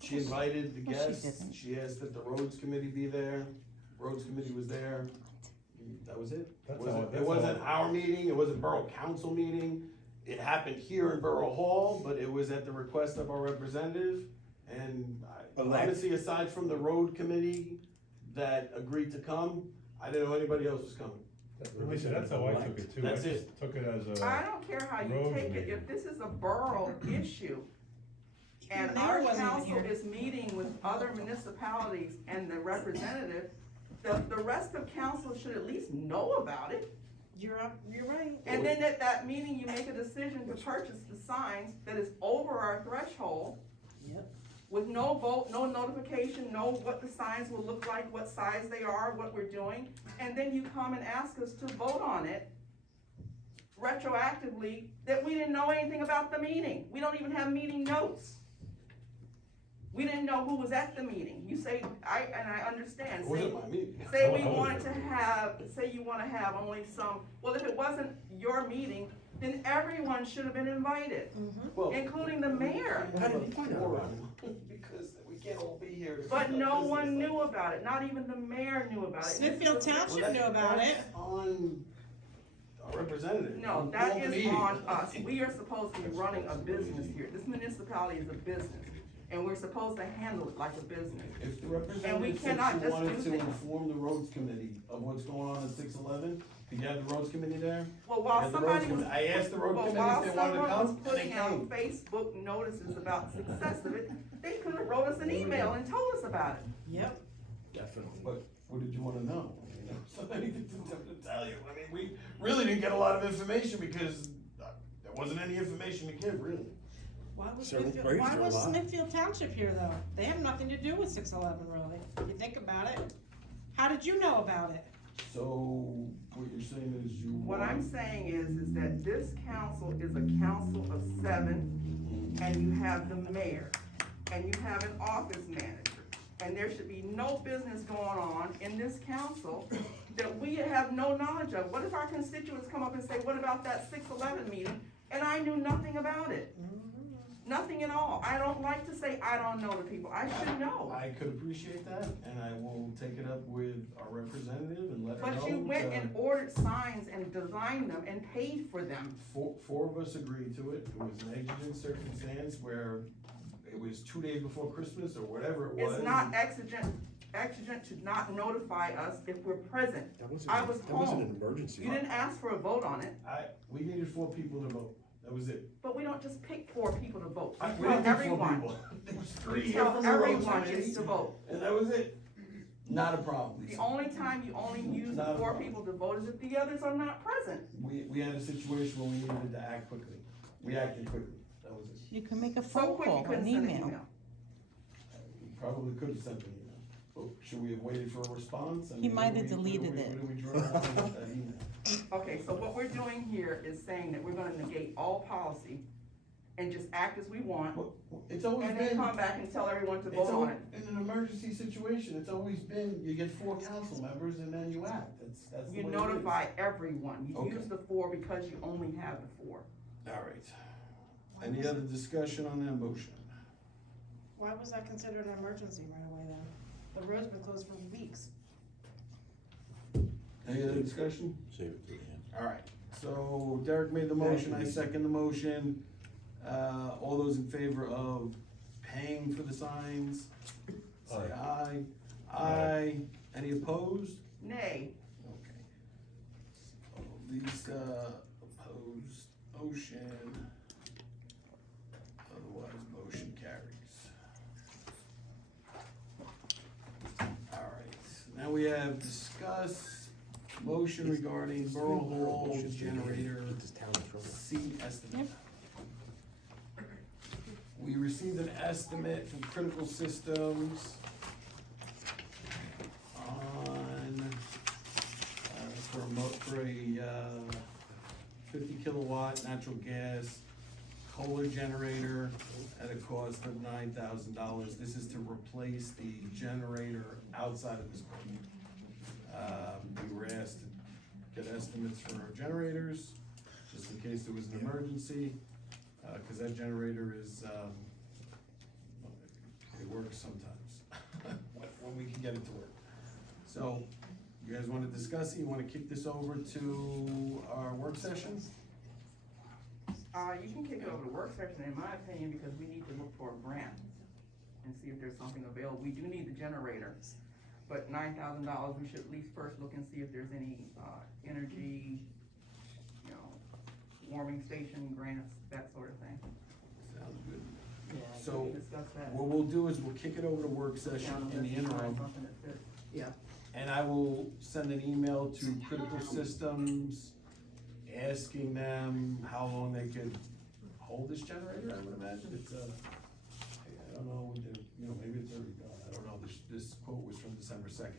She invited the Well, she guests. didn't. She asked that the roads committee be there. Roads committee was there. That was it. That's Wasn't- all- It that's wasn't all. our meeting, it wasn't Borough Council meeting. It happened here in Borough Hall, but it was at the request of our representative. And honestly, aside from the road committee that agreed to come, I didn't know anybody else was coming. Lisa, that's how I took it too. That's I just took it as I a, don't care how you road take it. committee. If this is a borough issue, and Mayor our wasn't even council here. is meeting with other municipalities and the representative, the rest of council should at least know about it. You're right. And then at that meeting, you make a decision to purchase the signs that is over our threshold. Yep. With no vote, no notification, no what the signs will look like, what size they are, what we're doing. And then you come and ask us to vote on it retroactively, that we didn't know anything about the meeting. We don't even have meeting notes. We didn't know who was at the meeting. You say, and I understand. It wasn't my meeting. Say we wanted to have, say you wanna have only some, well, if it wasn't your meeting, then everyone should have been invited, Well, including the mayor. How did you find out about because we can't all be here. to But conduct no business. one knew about it, not even the mayor knew about it. Smithfield Township knew about it. That's on our representative. No, who that called the is meeting. on us. We are supposed to be running a business here. This municipality is a business, and we're supposed to handle it like a business. If the And we representative said cannot she just wanted do to things. inform the roads committee of what's going on at 611, did you have the roads committee there? Well, while Yeah, the somebody roads was, committee- I asked the road well, committee while if they wanted to someone was come, and they putting out came. Facebook notices about success of it, they could have wrote us an email and told us about it. Yep. Definitely. But what did you wanna know? I mean, there's so many things to tell you. I mean, we really didn't get a lot of information because there wasn't any information to give, really. Why was Several Smithfield, pages why are a was lot. Smithfield Township here though? They have nothing to do with 611 really, if you think about it. How did you know about it? So, what you're saying is you. What I'm saying is that this council is a council of 7, and you have the mayor, and you have an office manager. And there should be no business going on in this council that we have no knowledge of. What if our constituents come up and say, what about that 611 meeting? And I knew nothing about it. Nothing at all. I don't like to say I don't know the people. I should know. I could appreciate that, and I will take it up with our representative and let her know. But you went and ordered signs and designed them and paid for them. Four of us agreed to it. It was an exigent circumstance where it was 2 days before Christmas or whatever it was. It's not exigent to not notify us if we're present. That wasn't, I was that wasn't an home. emergency. You didn't ask for a vote on it, We needed 4 people to vote. That was it. but we don't just pick 4 people to vote. We We tell didn't do 4 everyone, people. There was 3 we here tell from the road everyone committee, gets to vote. and that was it. Not a problem, The Lisa. only time you only use Not a 4 problem. people to vote is if the others are not present. We had a situation where we needed to act quickly. We acted quickly. That was it. You can make a So phone quick you call, couldn't an send an email. email. We probably could have sent an email. But should we have waited for a response? I He mean, might have what do we- deleted what it. do we draw from that email? Okay, so what we're doing here is saying that we're gonna negate all policy and just act as we want, Well, it's always and then been, come back and tell everyone to it's vote on always, it. in an emergency situation, it's always been, you get 4 council members and then you act. That's the You way it is. notify everyone. You Okay. use the 4 because you only have the 4. All right. Any other discussion on that motion? Why was that considered an emergency right away then? The road's been closed for weeks. Any other discussion? Save it to the end. All right, so Derek made the motion, I second the motion. All those in favor of paying for the signs, say aye. Aye. Any opposed? Nay. Okay. So Lisa opposed motion. Otherwise, motion carries. All right, now we have discuss motion regarding Borough Hall generator Get this town in trouble. C estimate. We received an estimate from Critical Systems on, for a kilowatt natural gas Kohler generator at a cost of $9,000. This is to replace the generator outside of this building. We were asked to get estimates for our generators, just in case there was an emergency, cause that generator is, it works sometimes, when we can get it to work. So, you guys wanna discuss it, you wanna kick this over to our work session? You can kick it over to work session, in my opinion, because we need to look for a grant and see if there's something available. We do need the generator, but $9,000, we should at least first look and see if there's any, energy, you know, warming station grants, that sort of thing. Sounds good. Yeah. So, We can discuss that. what we'll do is we'll kick it over to work session in the interim, Something that fits. Yeah, and I will send an email to Critical Systems asking them how long they could hold this generator. I would imagine it's I don't know, maybe it's already gone, I don't know, this quote was from December 2nd.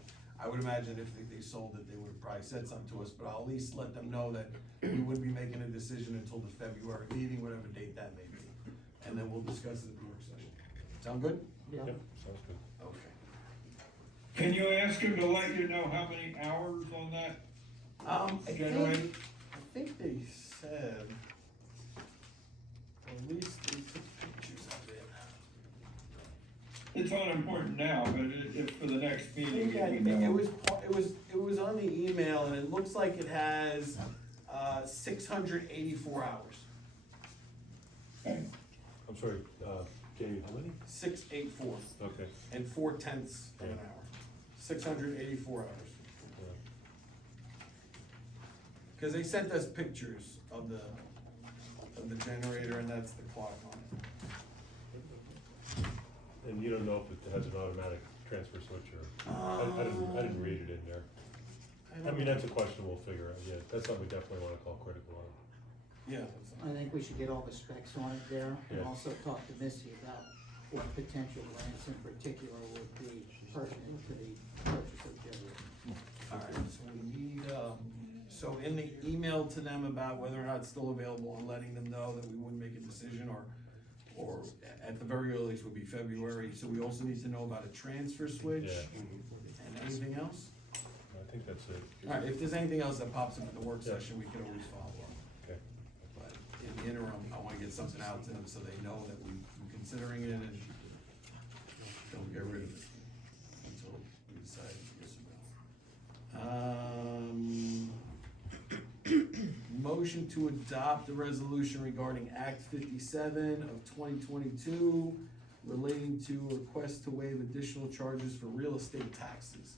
I would imagine if they sold it, they would have probably said something to us, but I'll at least let them know that we wouldn't be making a decision until the February meeting, whatever date that may be. And then we'll discuss it at the work session. Sound good? yeah. Yep, sounds good. Okay. Can you ask him to let you know how many hours on that generator? I think they said, or at least they took pictures of it. It's unimportant now, but if for the next I meeting, think you know. it was on the email, and it looks like it has, 684 hours. I'm sorry, Jamie, how many? 684, Okay. and 4/10 of an hour. 684 hours. Cause they sent us pictures of the generator, and that's the clock on it. And you don't know if it has an automatic transfer switch or, I didn't read it in there. I mean, that's a question we'll figure out, yeah, that's something we definitely wanna call critical on. Yeah. I think we should get all the specs on it there, and Yeah. also talk to Missy about what potential grants in particular would be pertinent to the purchase of generator. Alright, so we need, so in the email to them about whether or not it's still available and letting them know that we wouldn't make a decision, or at the very earliest would be February, so we also need to know about a transfer switch. Yeah. And anything else? I think that's it. Alright, if there's anything else that pops up at the work Yeah. session, we can always follow up. Okay. But in the interim, I wanna get something out to them so they know that we're considering it and don't get rid of it until we decide yes or no. Motion to adopt the resolution regarding Act 57 of 2022 relating to a request to waive additional charges for real estate taxes.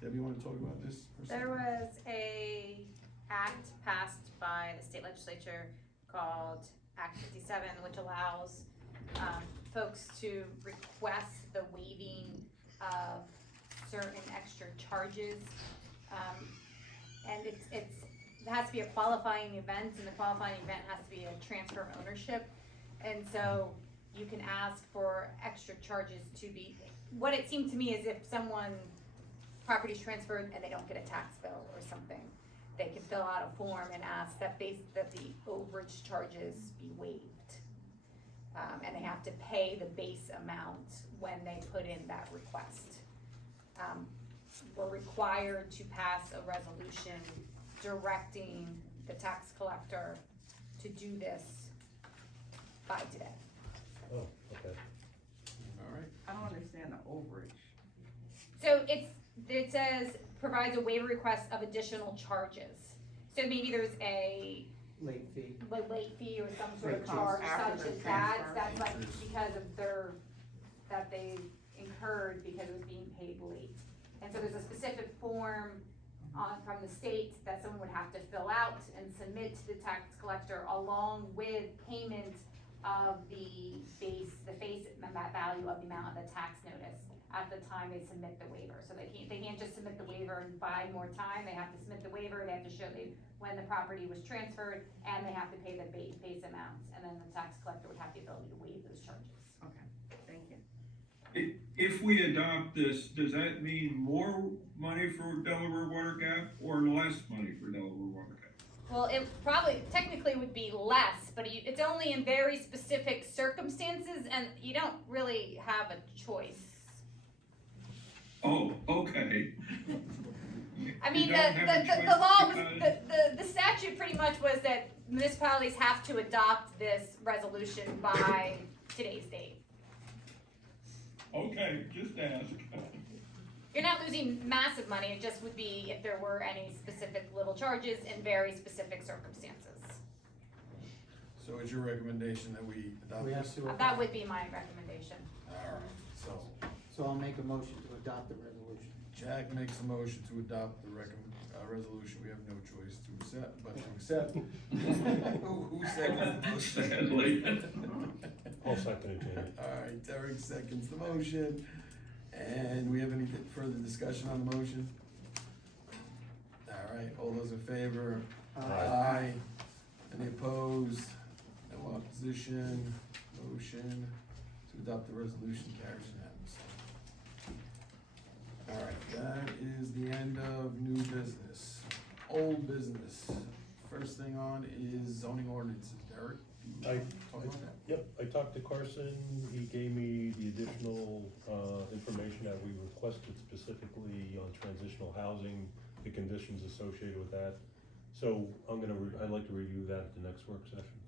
Debbie, you wanna talk about this for a second? There was a act passed by the state legislature called Act 57, which allows folks to request the waiving of certain extra charges. And it has to be a qualifying event, and the qualifying event has to be a transfer of ownership. And so you can ask for extra charges to be, what it seemed to me is if someone property's transferred and they don't get a tax bill or something, they can fill out a form and ask that the overage charges be waived. And they have to pay the base amount when they put in that request. We're required to pass a resolution directing the tax collector to do this by today. Oh, okay. Alright. I don't understand the overage. So it says provides a waiver request of additional charges. So maybe there's a Late fee. late fee or some sort of That comes charge after such the as that, transfer. that's like because of that they incurred because it was being paid late. And so there's a specific form from the state that someone would have to fill out and submit to the tax collector along with payment of the face value of the amount of the tax notice at the time they submit the waiver. So they can't just submit the waiver and buy more time, they have to submit the waiver, they have to show when the property was transferred, and they have to pay the base amounts, and then the tax collector would have the ability to waive those charges. Okay, thank you. If we adopt this, does that mean more money for Delaware Water Gap or less money for Delaware Water Gap? Well, it probably technically would be less, but it's only in very specific circumstances, and you don't really have a choice. Oh, okay. I mean, You don't have a the choice law was, because- the statute pretty much was that municipalities have to adopt this resolution by today's date. Okay, just ask. You're not losing massive money, it just would be if there were any specific little charges in very specific circumstances. So is your recommendation that we adopt We have this? to. That would be my recommendation. Alright, so So I'll make a motion to adopt the resolution. Jack makes a motion to adopt the resolution. We have no choice to accept, but to accept. Who seconds the motion? Sadly. I'll second it, Jamie. Alright, Derek seconds the motion. And we have any further discussion on the motion? Alright, all those in favor? Aye. Any opposed? No opposition? Motion to adopt the resolution carries unanimously. Alright, that is the end of new business. Old business. First thing on is zoning ordinances. Derek, do you talk about that? Yep, I talked to Carson, he gave me the additional, information that we requested specifically on transitional housing, the conditions associated with that. So I'd like to review that at the next work session.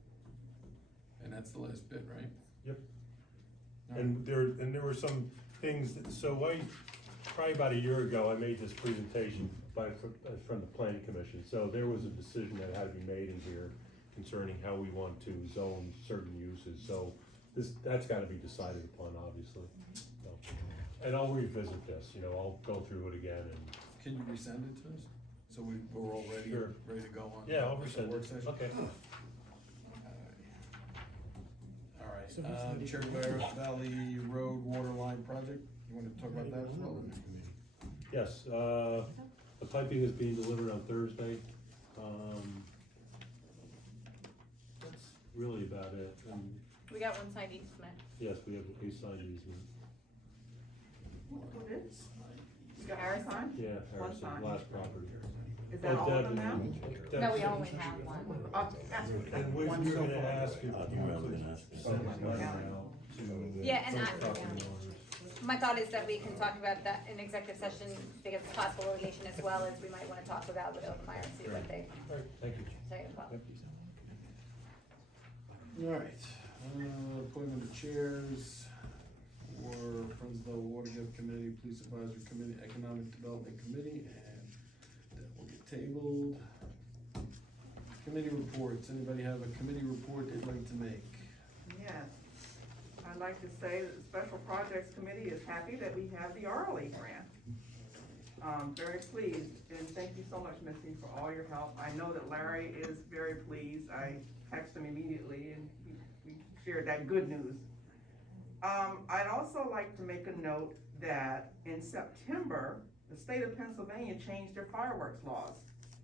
And that's the last bit, right? Yep. Alright. And there were some things, probably about a year ago, I made this presentation from the planning commission. So there was a decision that had to be made in here concerning how we want to zone certain uses. So that's gotta be decided upon, obviously. So, and I'll revisit this, I'll go through it again and. Can you resend it to us? So we're all ready, Sure. ready to go on? Yeah, I'll the resend work it. session? Okay. Alright, Cherry Valley Road Waterline Project, you wanna talk about that as well? Yes, the piping is being delivered on Thursday. That's really about it. And We got one side easement. yes, we have a signed easement. What is? You got our sign? Yeah, One Harrison, sign. last property. Is that all of them now? No, we only have one. And we were One so gonna far. ask if you could send a letter out to Yeah, and some I- property owners. My thought is that we can talk about that in executive session because it's possible litigation as well as we might wanna talk about with Openmeyer and see what they All right, thank you. say as well. Yep. Alright, appointment of chairs for Friends of the Water Gap Committee, Police Advisory Committee, Economic Development Committee, and that will get tabled. Committee reports, anybody have a committee report they'd like to make? Yes. I'd like to say that the Special Projects Committee is happy that we have the RLE grant. Very pleased, and thank you so much, Missy, for all your help. I know that Larry is very pleased. I texted him immediately and we shared that good news. I'd also like to make a note that in September, the state of Pennsylvania changed their fireworks laws.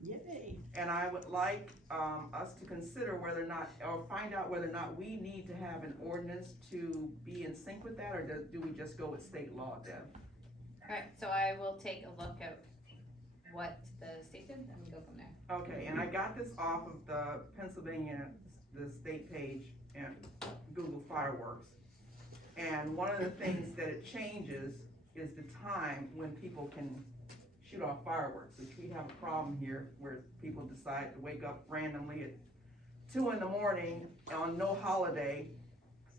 Yay. And I would like, us to consider whether or not, or find out whether or not we need to have an ordinance to be in sync with that, or do we just go with state law, Deb? Alright, so I will take a look at what the state did and we go from there. Okay, and I got this off of the Pennsylvania, the state page and Google Fireworks. And one of the things that it changes is the time when people can shoot off fireworks, which we have a problem here where people decide to wake up randomly at 2 in the morning on no holiday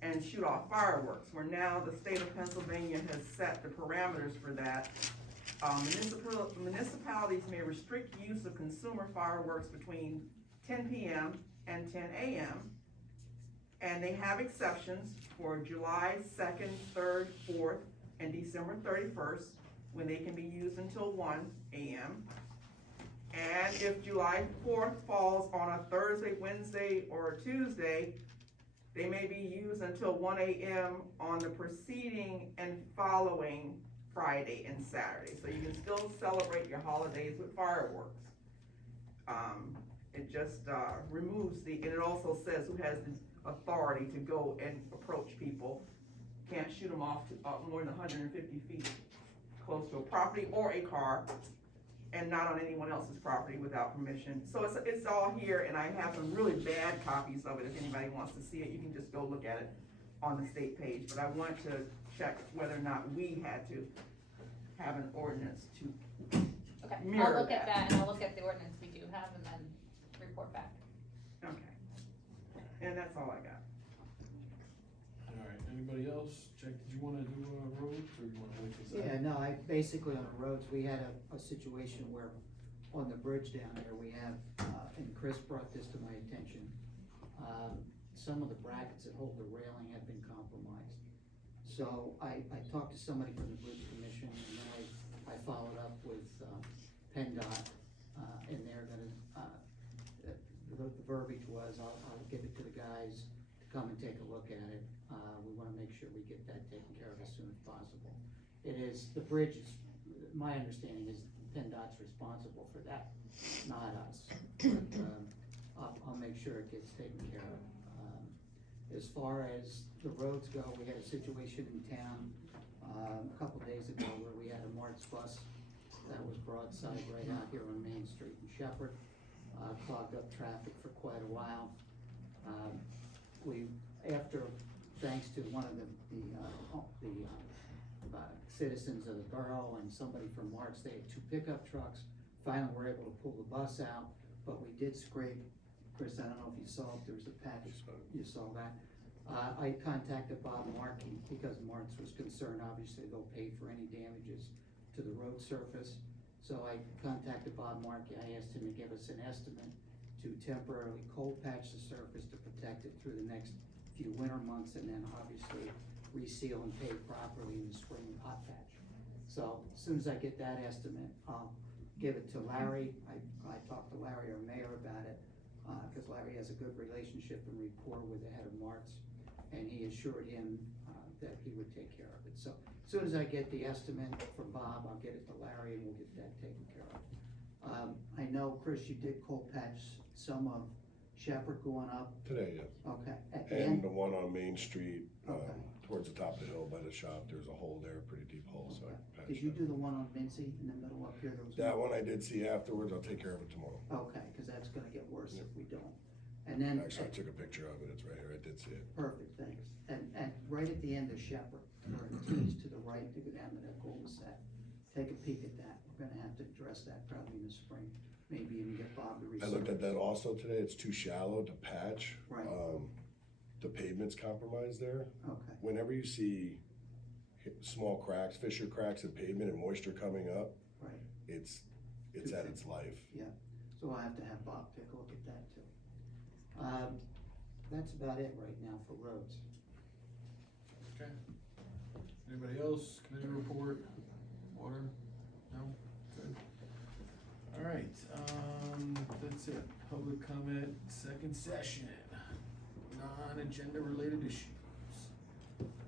and shoot off fireworks, where now the state of Pennsylvania has set the parameters for that. Municipalities may restrict use of consumer fireworks between 10 p.m. and 10 a.m. And they have exceptions for July 2nd, 3rd, 4th, and December 31st, when they can be used until 1 a.m. And if July 4th falls on a Thursday, Wednesday, or a Tuesday, they may be used until 1 a.m. on the preceding and following Friday and Saturday. So you can still celebrate your holidays with fireworks. It just removes and it also says who has the authority to go and approach people. Can't shoot them off to more than 150 feet close to a property or a car. and not on anyone else's property without permission. So it's all here, and I have some really bad copies of it. If anybody wants to see it, you can just go look at it on the state page. But I want to check whether or not we had to have an ordinance to Okay, mirror I'll look at that. that, and I'll look at the ordinance we do have, and then report back. Okay. And that's all I got. All right, anybody else? Jack, did you wanna do, roads, or you wanna wait till? Yeah, no, basically on the roads, we had a situation where on the bridge down there, we have, and Chris brought this to my attention, some of the brackets that hold the railing have been compromised. So I talked to somebody from the Bridge Commission, and then I followed up with, PennDOT, and they're gonna, the verbiage was, I'll give it to the guys to come and take a look at it. We wanna make sure we get that taken care of as soon as possible. It is, the bridge is, my understanding is PennDOT's responsible for that, not us. But, I'll make sure it gets taken care of. As far as the roads go, we had a situation in town, a couple days ago where we had a March bus that was broadside right out here on Main Street in Shepherd, clogged up traffic for quite a while. Thanks to one of the citizens of the borough and somebody from March, they had 2 pickup trucks, finally were able to pull the bus out, but we did scrape. Chris, I don't know if you saw, if there was a patch, you saw that. I contacted Bob Markey because Marks was concerned, obviously they'll pay for any damages to the road surface. So I contacted Bob Markey, I asked him to give us an estimate to temporarily cold patch the surface to protect it through the next few winter months, and then obviously reseal and pave properly in the spring with hot patch. So as soon as I get that estimate, I'll give it to Larry. I talked to Larry, our mayor, about it. Cause Larry has a good relationship and rapport with the head of Marts, and he assured him, that he would take care of it. So, as soon as I get the estimate from Bob, I'll get it to Larry and we'll get that taken care of. I know, Chris, you did cold patch some of Shepherd going up, Today, yes. okay, at the And end, the one on Main Street, Okay. towards the top of the hill by the shop, there's a hole there, a pretty deep hole, so I patched did you that. do the one on Mincy in the middle up here? There was That one I did see afterwards, I'll take care of it tomorrow. Okay, cause that's gonna get worse if we don't. And then, Actually, I took a picture of it, it's right here, I did see it. perfect, thanks. And right at the end of Shepherd, where it turns to the right to go down to that cul-de-sac, take a peek at that. We're gonna have to address that probably in the spring, maybe even get Bob to I resurface. looked at that also today, it's too shallow to patch. Right. The pavement's compromised there. Okay, Whenever you see small cracks, fissure cracks in pavement and moisture coming up, right, it's at its life. yeah. So I'll have to have Bob take a look at that too. That's about it right now for roads. Okay. Anybody else? Committee report? Water? No? Good. All right, that's it. Public comment, second session. Non-agenda related issues.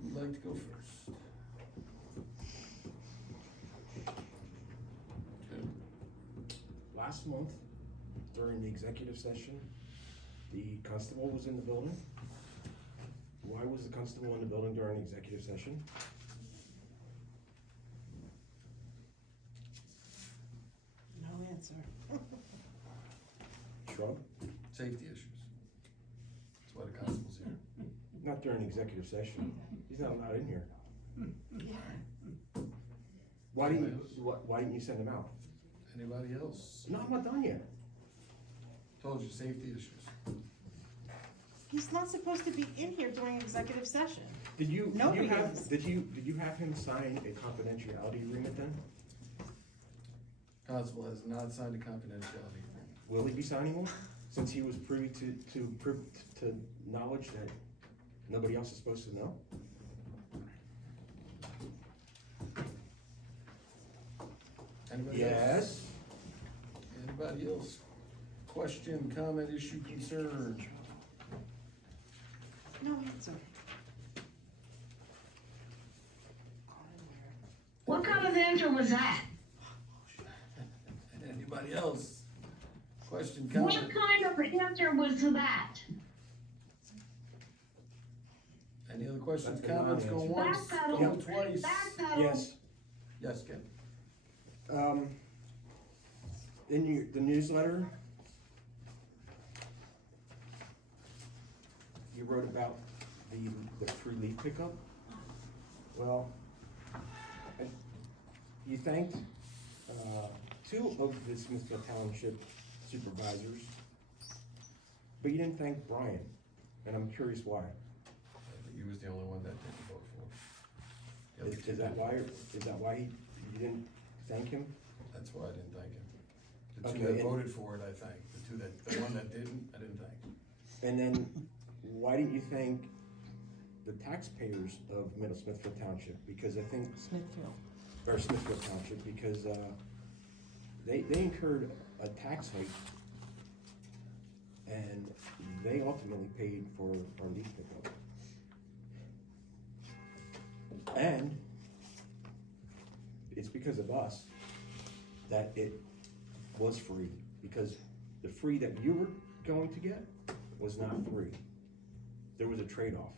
Who'd like to go first? Good. Last month, during the executive session, the constable was in the building. Why was the constable in the building during the executive session? No answer. Shrub? Safety issues. That's why the constable's here. Not during the executive session. He's not allowed in here. Why didn't you send him out? Anybody else? No, I'm not done yet. Told you, safety issues. He's not supposed to be in here during executive session. Did you Nobody have is. did you have him sign a confidentiality agreement then? Constable has not signed a confidentiality agreement. Will he be signing one? Since he was privy to knowledge that nobody else is supposed to know? Anybody else? Yes. Anybody else? Question, comment, issue, concern? No answer. What kind of answer was that? Anybody else? Question, What comment? kind of answer was that? Any other questions, That's a comments, going non-answer. once, Backpedal. going twice? Backpedal. Yes. Yes, Ken? in the newsletter, you wrote about the free leaf pickup. Well, you thanked, two of the Smithfield Township supervisors, but you didn't thank Brian, and I'm curious why. He was the only one that didn't vote for. The other two Is that did. why, is that why you didn't thank him? That's why I didn't thank him. The two Okay, that and- voted for it, I thanked. The one that didn't, I didn't thank. And then, why didn't you thank the taxpayers of Middle Smithfield Township? Because I think, Smithfield. or Smithfield Township, because, they incurred a tax hike, and they ultimately paid for our leaf pickup. And it's because of us that it was free, because the free that you were going to get was not free. There was a trade-off,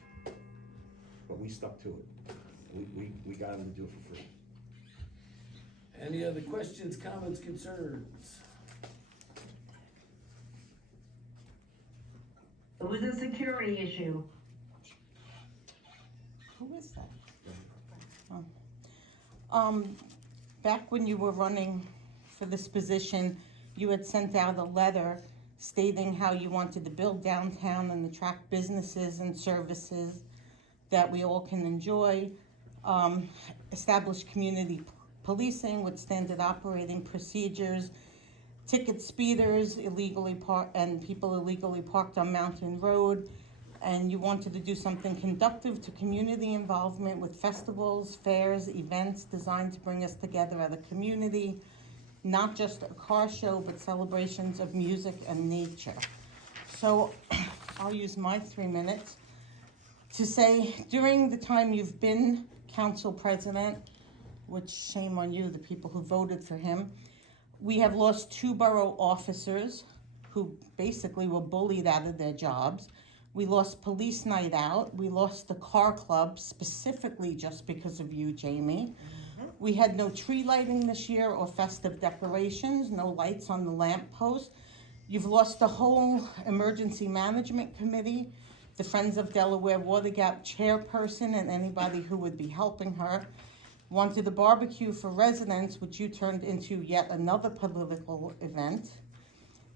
but we stuck to it. We got them to do it for free. Any other questions, comments, concerns? It was a security issue. Who is that? Back when you were running for this position, you had sent out a letter stating how you wanted to build downtown and attract businesses and services that we all can enjoy, establish community policing with standard operating procedures, ticket speeders and people illegally parked on Mountain Road, and you wanted to do something conductive to community involvement with festivals, fairs, events designed to bring us together as a community, not just a car show, but celebrations of music and nature. So I'll use my 3 minutes to say, during the time you've been council president, which shame on you, the people who voted for him, we have lost 2 borough officers who basically were bullied out of their jobs. We lost police night out. We lost the car club specifically just because of you, Jamie. We had no tree lighting this year or festive decorations, no lights on the lamp post. You've lost the whole emergency management committee, the Friends of Delaware Water Gap chairperson and anybody who would be helping her. Wanted a barbecue for residents, which you turned into yet another political event.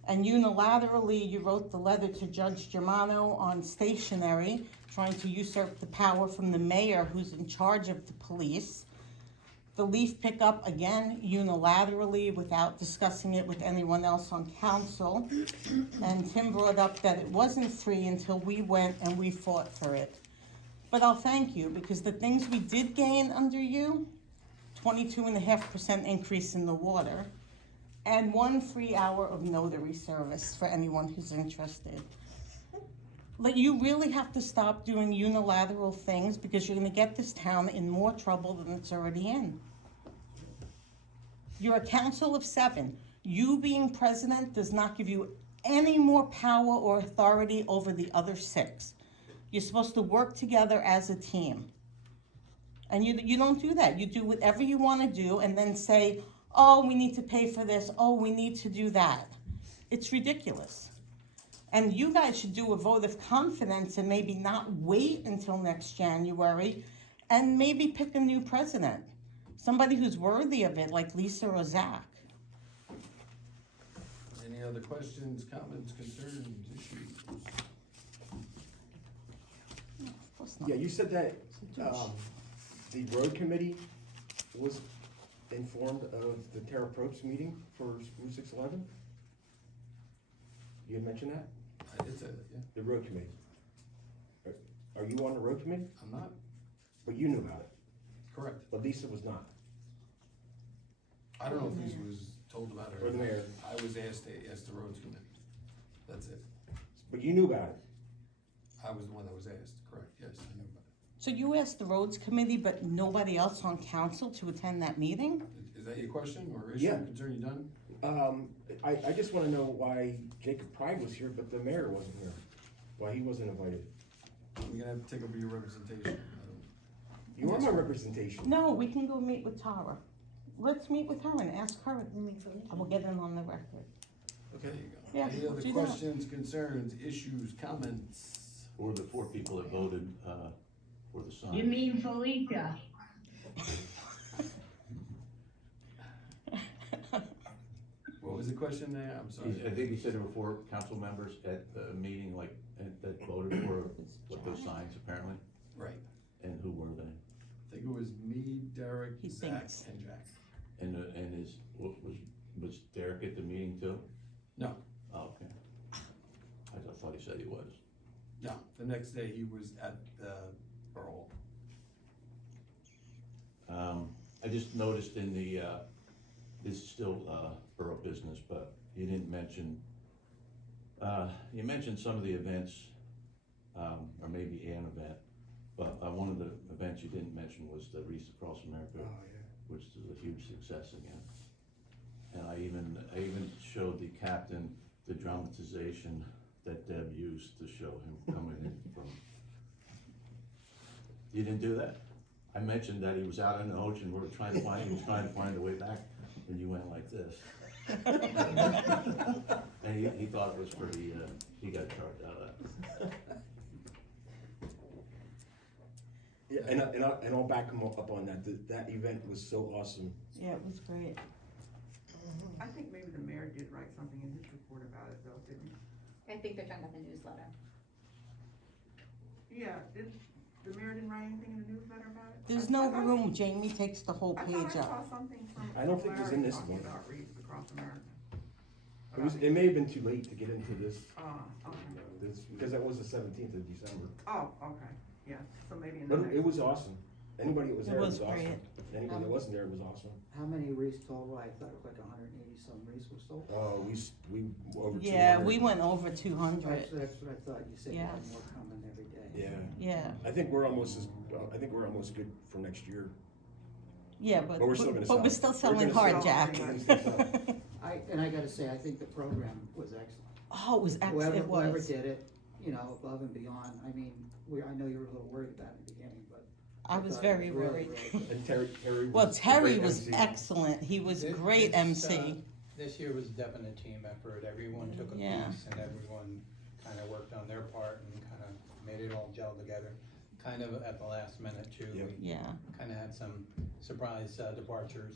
And unilaterally, you wrote the letter to Judge Germano on stationery, trying to usurp the power from the mayor who's in charge of the police. The leaf pickup, again, unilaterally, without discussing it with anyone else on council. And Tim brought up that it wasn't free until we went and we fought for it. But I'll thank you, because the things we did gain under you, 22.5% increase in the water, and 1 free hour of notary service for anyone who's interested. Like, you really have to stop doing unilateral things, because you're gonna get this town in more trouble than it's already in. You're a council of 7. You being president does not give you any more power or authority over the other 6. You're supposed to work together as a team. And you don't do that. You do whatever you wanna do and then say, oh, we need to pay for this, oh, we need to do that. It's ridiculous. And you guys should do a vote of confidence and maybe not wait until next January and maybe pick a new president. Somebody who's worthy of it, like Lisa or Zach. Any other questions, comments, concerns, issues? No, of course not. Yeah, you said that, the road committee was informed of the Terra Probst meeting for Route 611? You had mentioned that? I did say that, yeah. The road committee. Are you on the road committee? I'm not, But you knew about it, correct. but Lisa was not. I don't know if this was told about it Or the not. mayor. I was asked to ask the roads committee. That's it. But you knew about it. I was the one that was asked, correct, yes, I knew about So you asked the roads committee, but nobody else on council to attend that meeting? it. Is that your question or issue, Yeah. concern, you done? I just wanna know why Jacob Pride was here, but the mayor wasn't here. Why he wasn't invited. You're gonna have to take over your representation. You are my representation. No, we can go meet with Tara. let's meet with her and ask her, I will get it on the record. Okay, there you go. Yeah, Any other do that. questions, concerns, issues, comments? Or the 4 people that voted, for the sign. You mean Felicia? What was the question there? I'm sorry. I think he said there were 4 council members at the meeting, like, that voted for what those signs apparently, Right. and who were they? I think it was me, Derek, He Zach, thinks. and Jack. And was Derek at the meeting too? No, Oh, okay. I thought he said he was. no, the next day he was at the Borough. I just noticed in the, this is still, borough business, but you didn't mention, you mentioned some of the events, or maybe an event, but, one of the events you didn't mention was the Wreaths Across America, which is a huge success again. And I even showed the captain the dramatization that Deb used to show him coming in from. You didn't do that? I mentioned that he was out in the ocean, he was trying to find a way back, and you went like this. And he thought it was pretty, he got charged out of that. Yeah, and I'll back him up on that. That event was so awesome. Yeah, it was great. I think maybe the mayor did write something in his report about it though, didn't he? I think they're talking about the newsletter. Yeah, the mayor didn't write anything in the newsletter about it? There's no room, Jamie takes the whole I page thought I saw up. something from. I don't think it was in this Larry one. talking about Wreaths Across America. It may have been too late to get into this, Okay. because that was the 17th of December. Oh, okay, yeah, so maybe in the But next. it was awesome. Anybody that was It there was was awesome. great. Anybody that wasn't there was awesome. How many wreaths total? I thought it was like 180 some wreaths were sold. We over 200. Yeah, we went over 200. That's what I thought, you said you had Yes. more coming every day. Yeah. Yeah, I think we're almost good for next year. yeah, but we're still gonna we're sell. still We're selling gonna hard, sell. Jack. We're still selling. I gotta say, I think the program was excellent. Oh, it was excellent, it Whoever was. did it, you know, above and beyond, I mean, I know you were a little worried about it in the beginning, but. I was thought it very really, worried. really good. And Terry Well, was a Terry great was MC. excellent, he was This- great this, MC. This year was definitely a team effort, everyone took a Yeah. piece and everyone kinda worked on their part and kinda made it all gel together. Kind of at the last minute too, Yep. we Yeah. kinda had some surprise departures.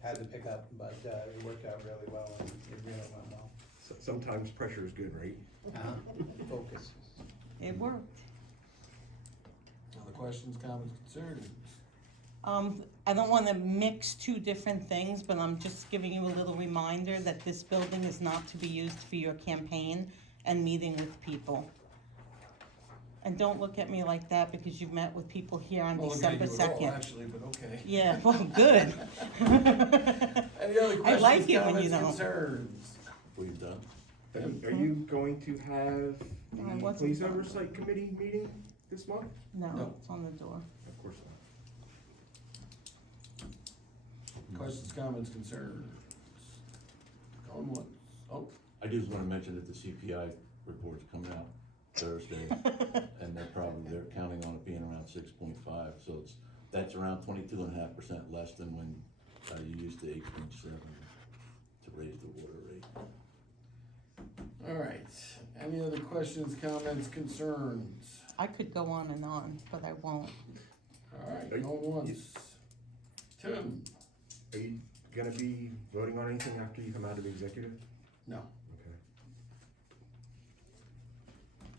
Had to pick up, but it worked out really well and it really went well. Sometimes pressure is good, right? Focus. It worked. Other questions, comments, concerns? I don't wanna mix 2 different things, but I'm just giving you a little reminder that this building is not to be used for your campaign and meeting with people. And don't look at me like that because you've met with people here on Well, December okay, you were all 2nd. actually, but okay. Yeah, well, good. Any other I like questions, it when you comments, don't. concerns? We've done. Are you going to have I the wasn't police done. oversight committee meeting this month? No, No. it's on the door. Of course not. Questions, comments, concerns? Going once, oh, I just wanna mention that the CPI report's coming out Thursday, and they're counting on it being around 6.5, so that's around 22.5% less than when, you used the 8.7 to raise the water rate. all right. Any other questions, comments, concerns? I could go on and on, but I won't. All right, going once. Tim? Are you gonna be voting on anything after you come out of the executive? No. Okay.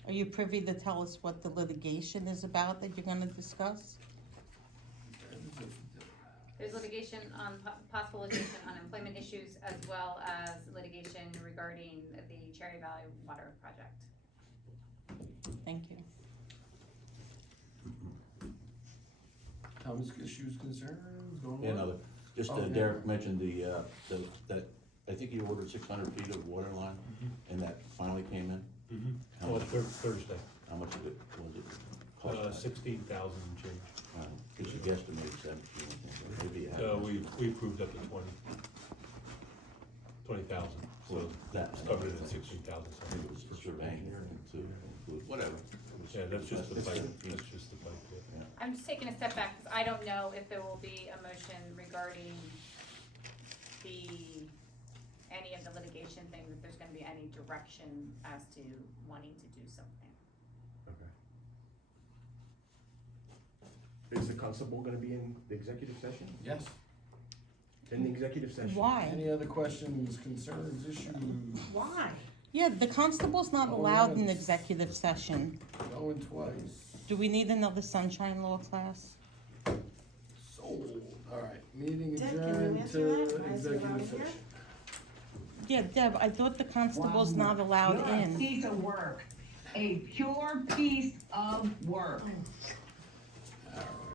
Are you privy to tell us what the litigation is about that you're gonna discuss? There's litigation on, possible litigation on employment issues as well as litigation regarding the Cherry Valley Water Project. Thank you. Comments, issues, concerns, going Yeah, once? no, just, Oh, yeah. Derek mentioned that, I think you ordered 600 feet of water line, and that finally came in? How Well, much, Thursday, how much of it was it? Cost? 16,000 and change. Cause you guesstimated 17, I think, or maybe you had. We approved up to 20. 20,000, so That, it's covered in 16,000. I think it was for surveying to include, whatever. Yeah, that's just the pipe, that's just the pipe, yeah. I'm just taking a step back, because I don't know if there will be a motion regarding any of the litigation things, if there's gonna be any direction as to wanting to do something. Okay. Is the constable gonna be in the executive session? Yes. In the executive session? Why? Any other questions, concerns, issues? Why? Yeah, the constable's not allowed in executive session. Going twice. Do we need another sunshine law class? Sold. All right, meeting Deb, can you adjourned answer to that? Why is he allowed executive here? session. Yeah, Deb, I thought the constable's not allowed You're a in. piece of work, a pure piece of work.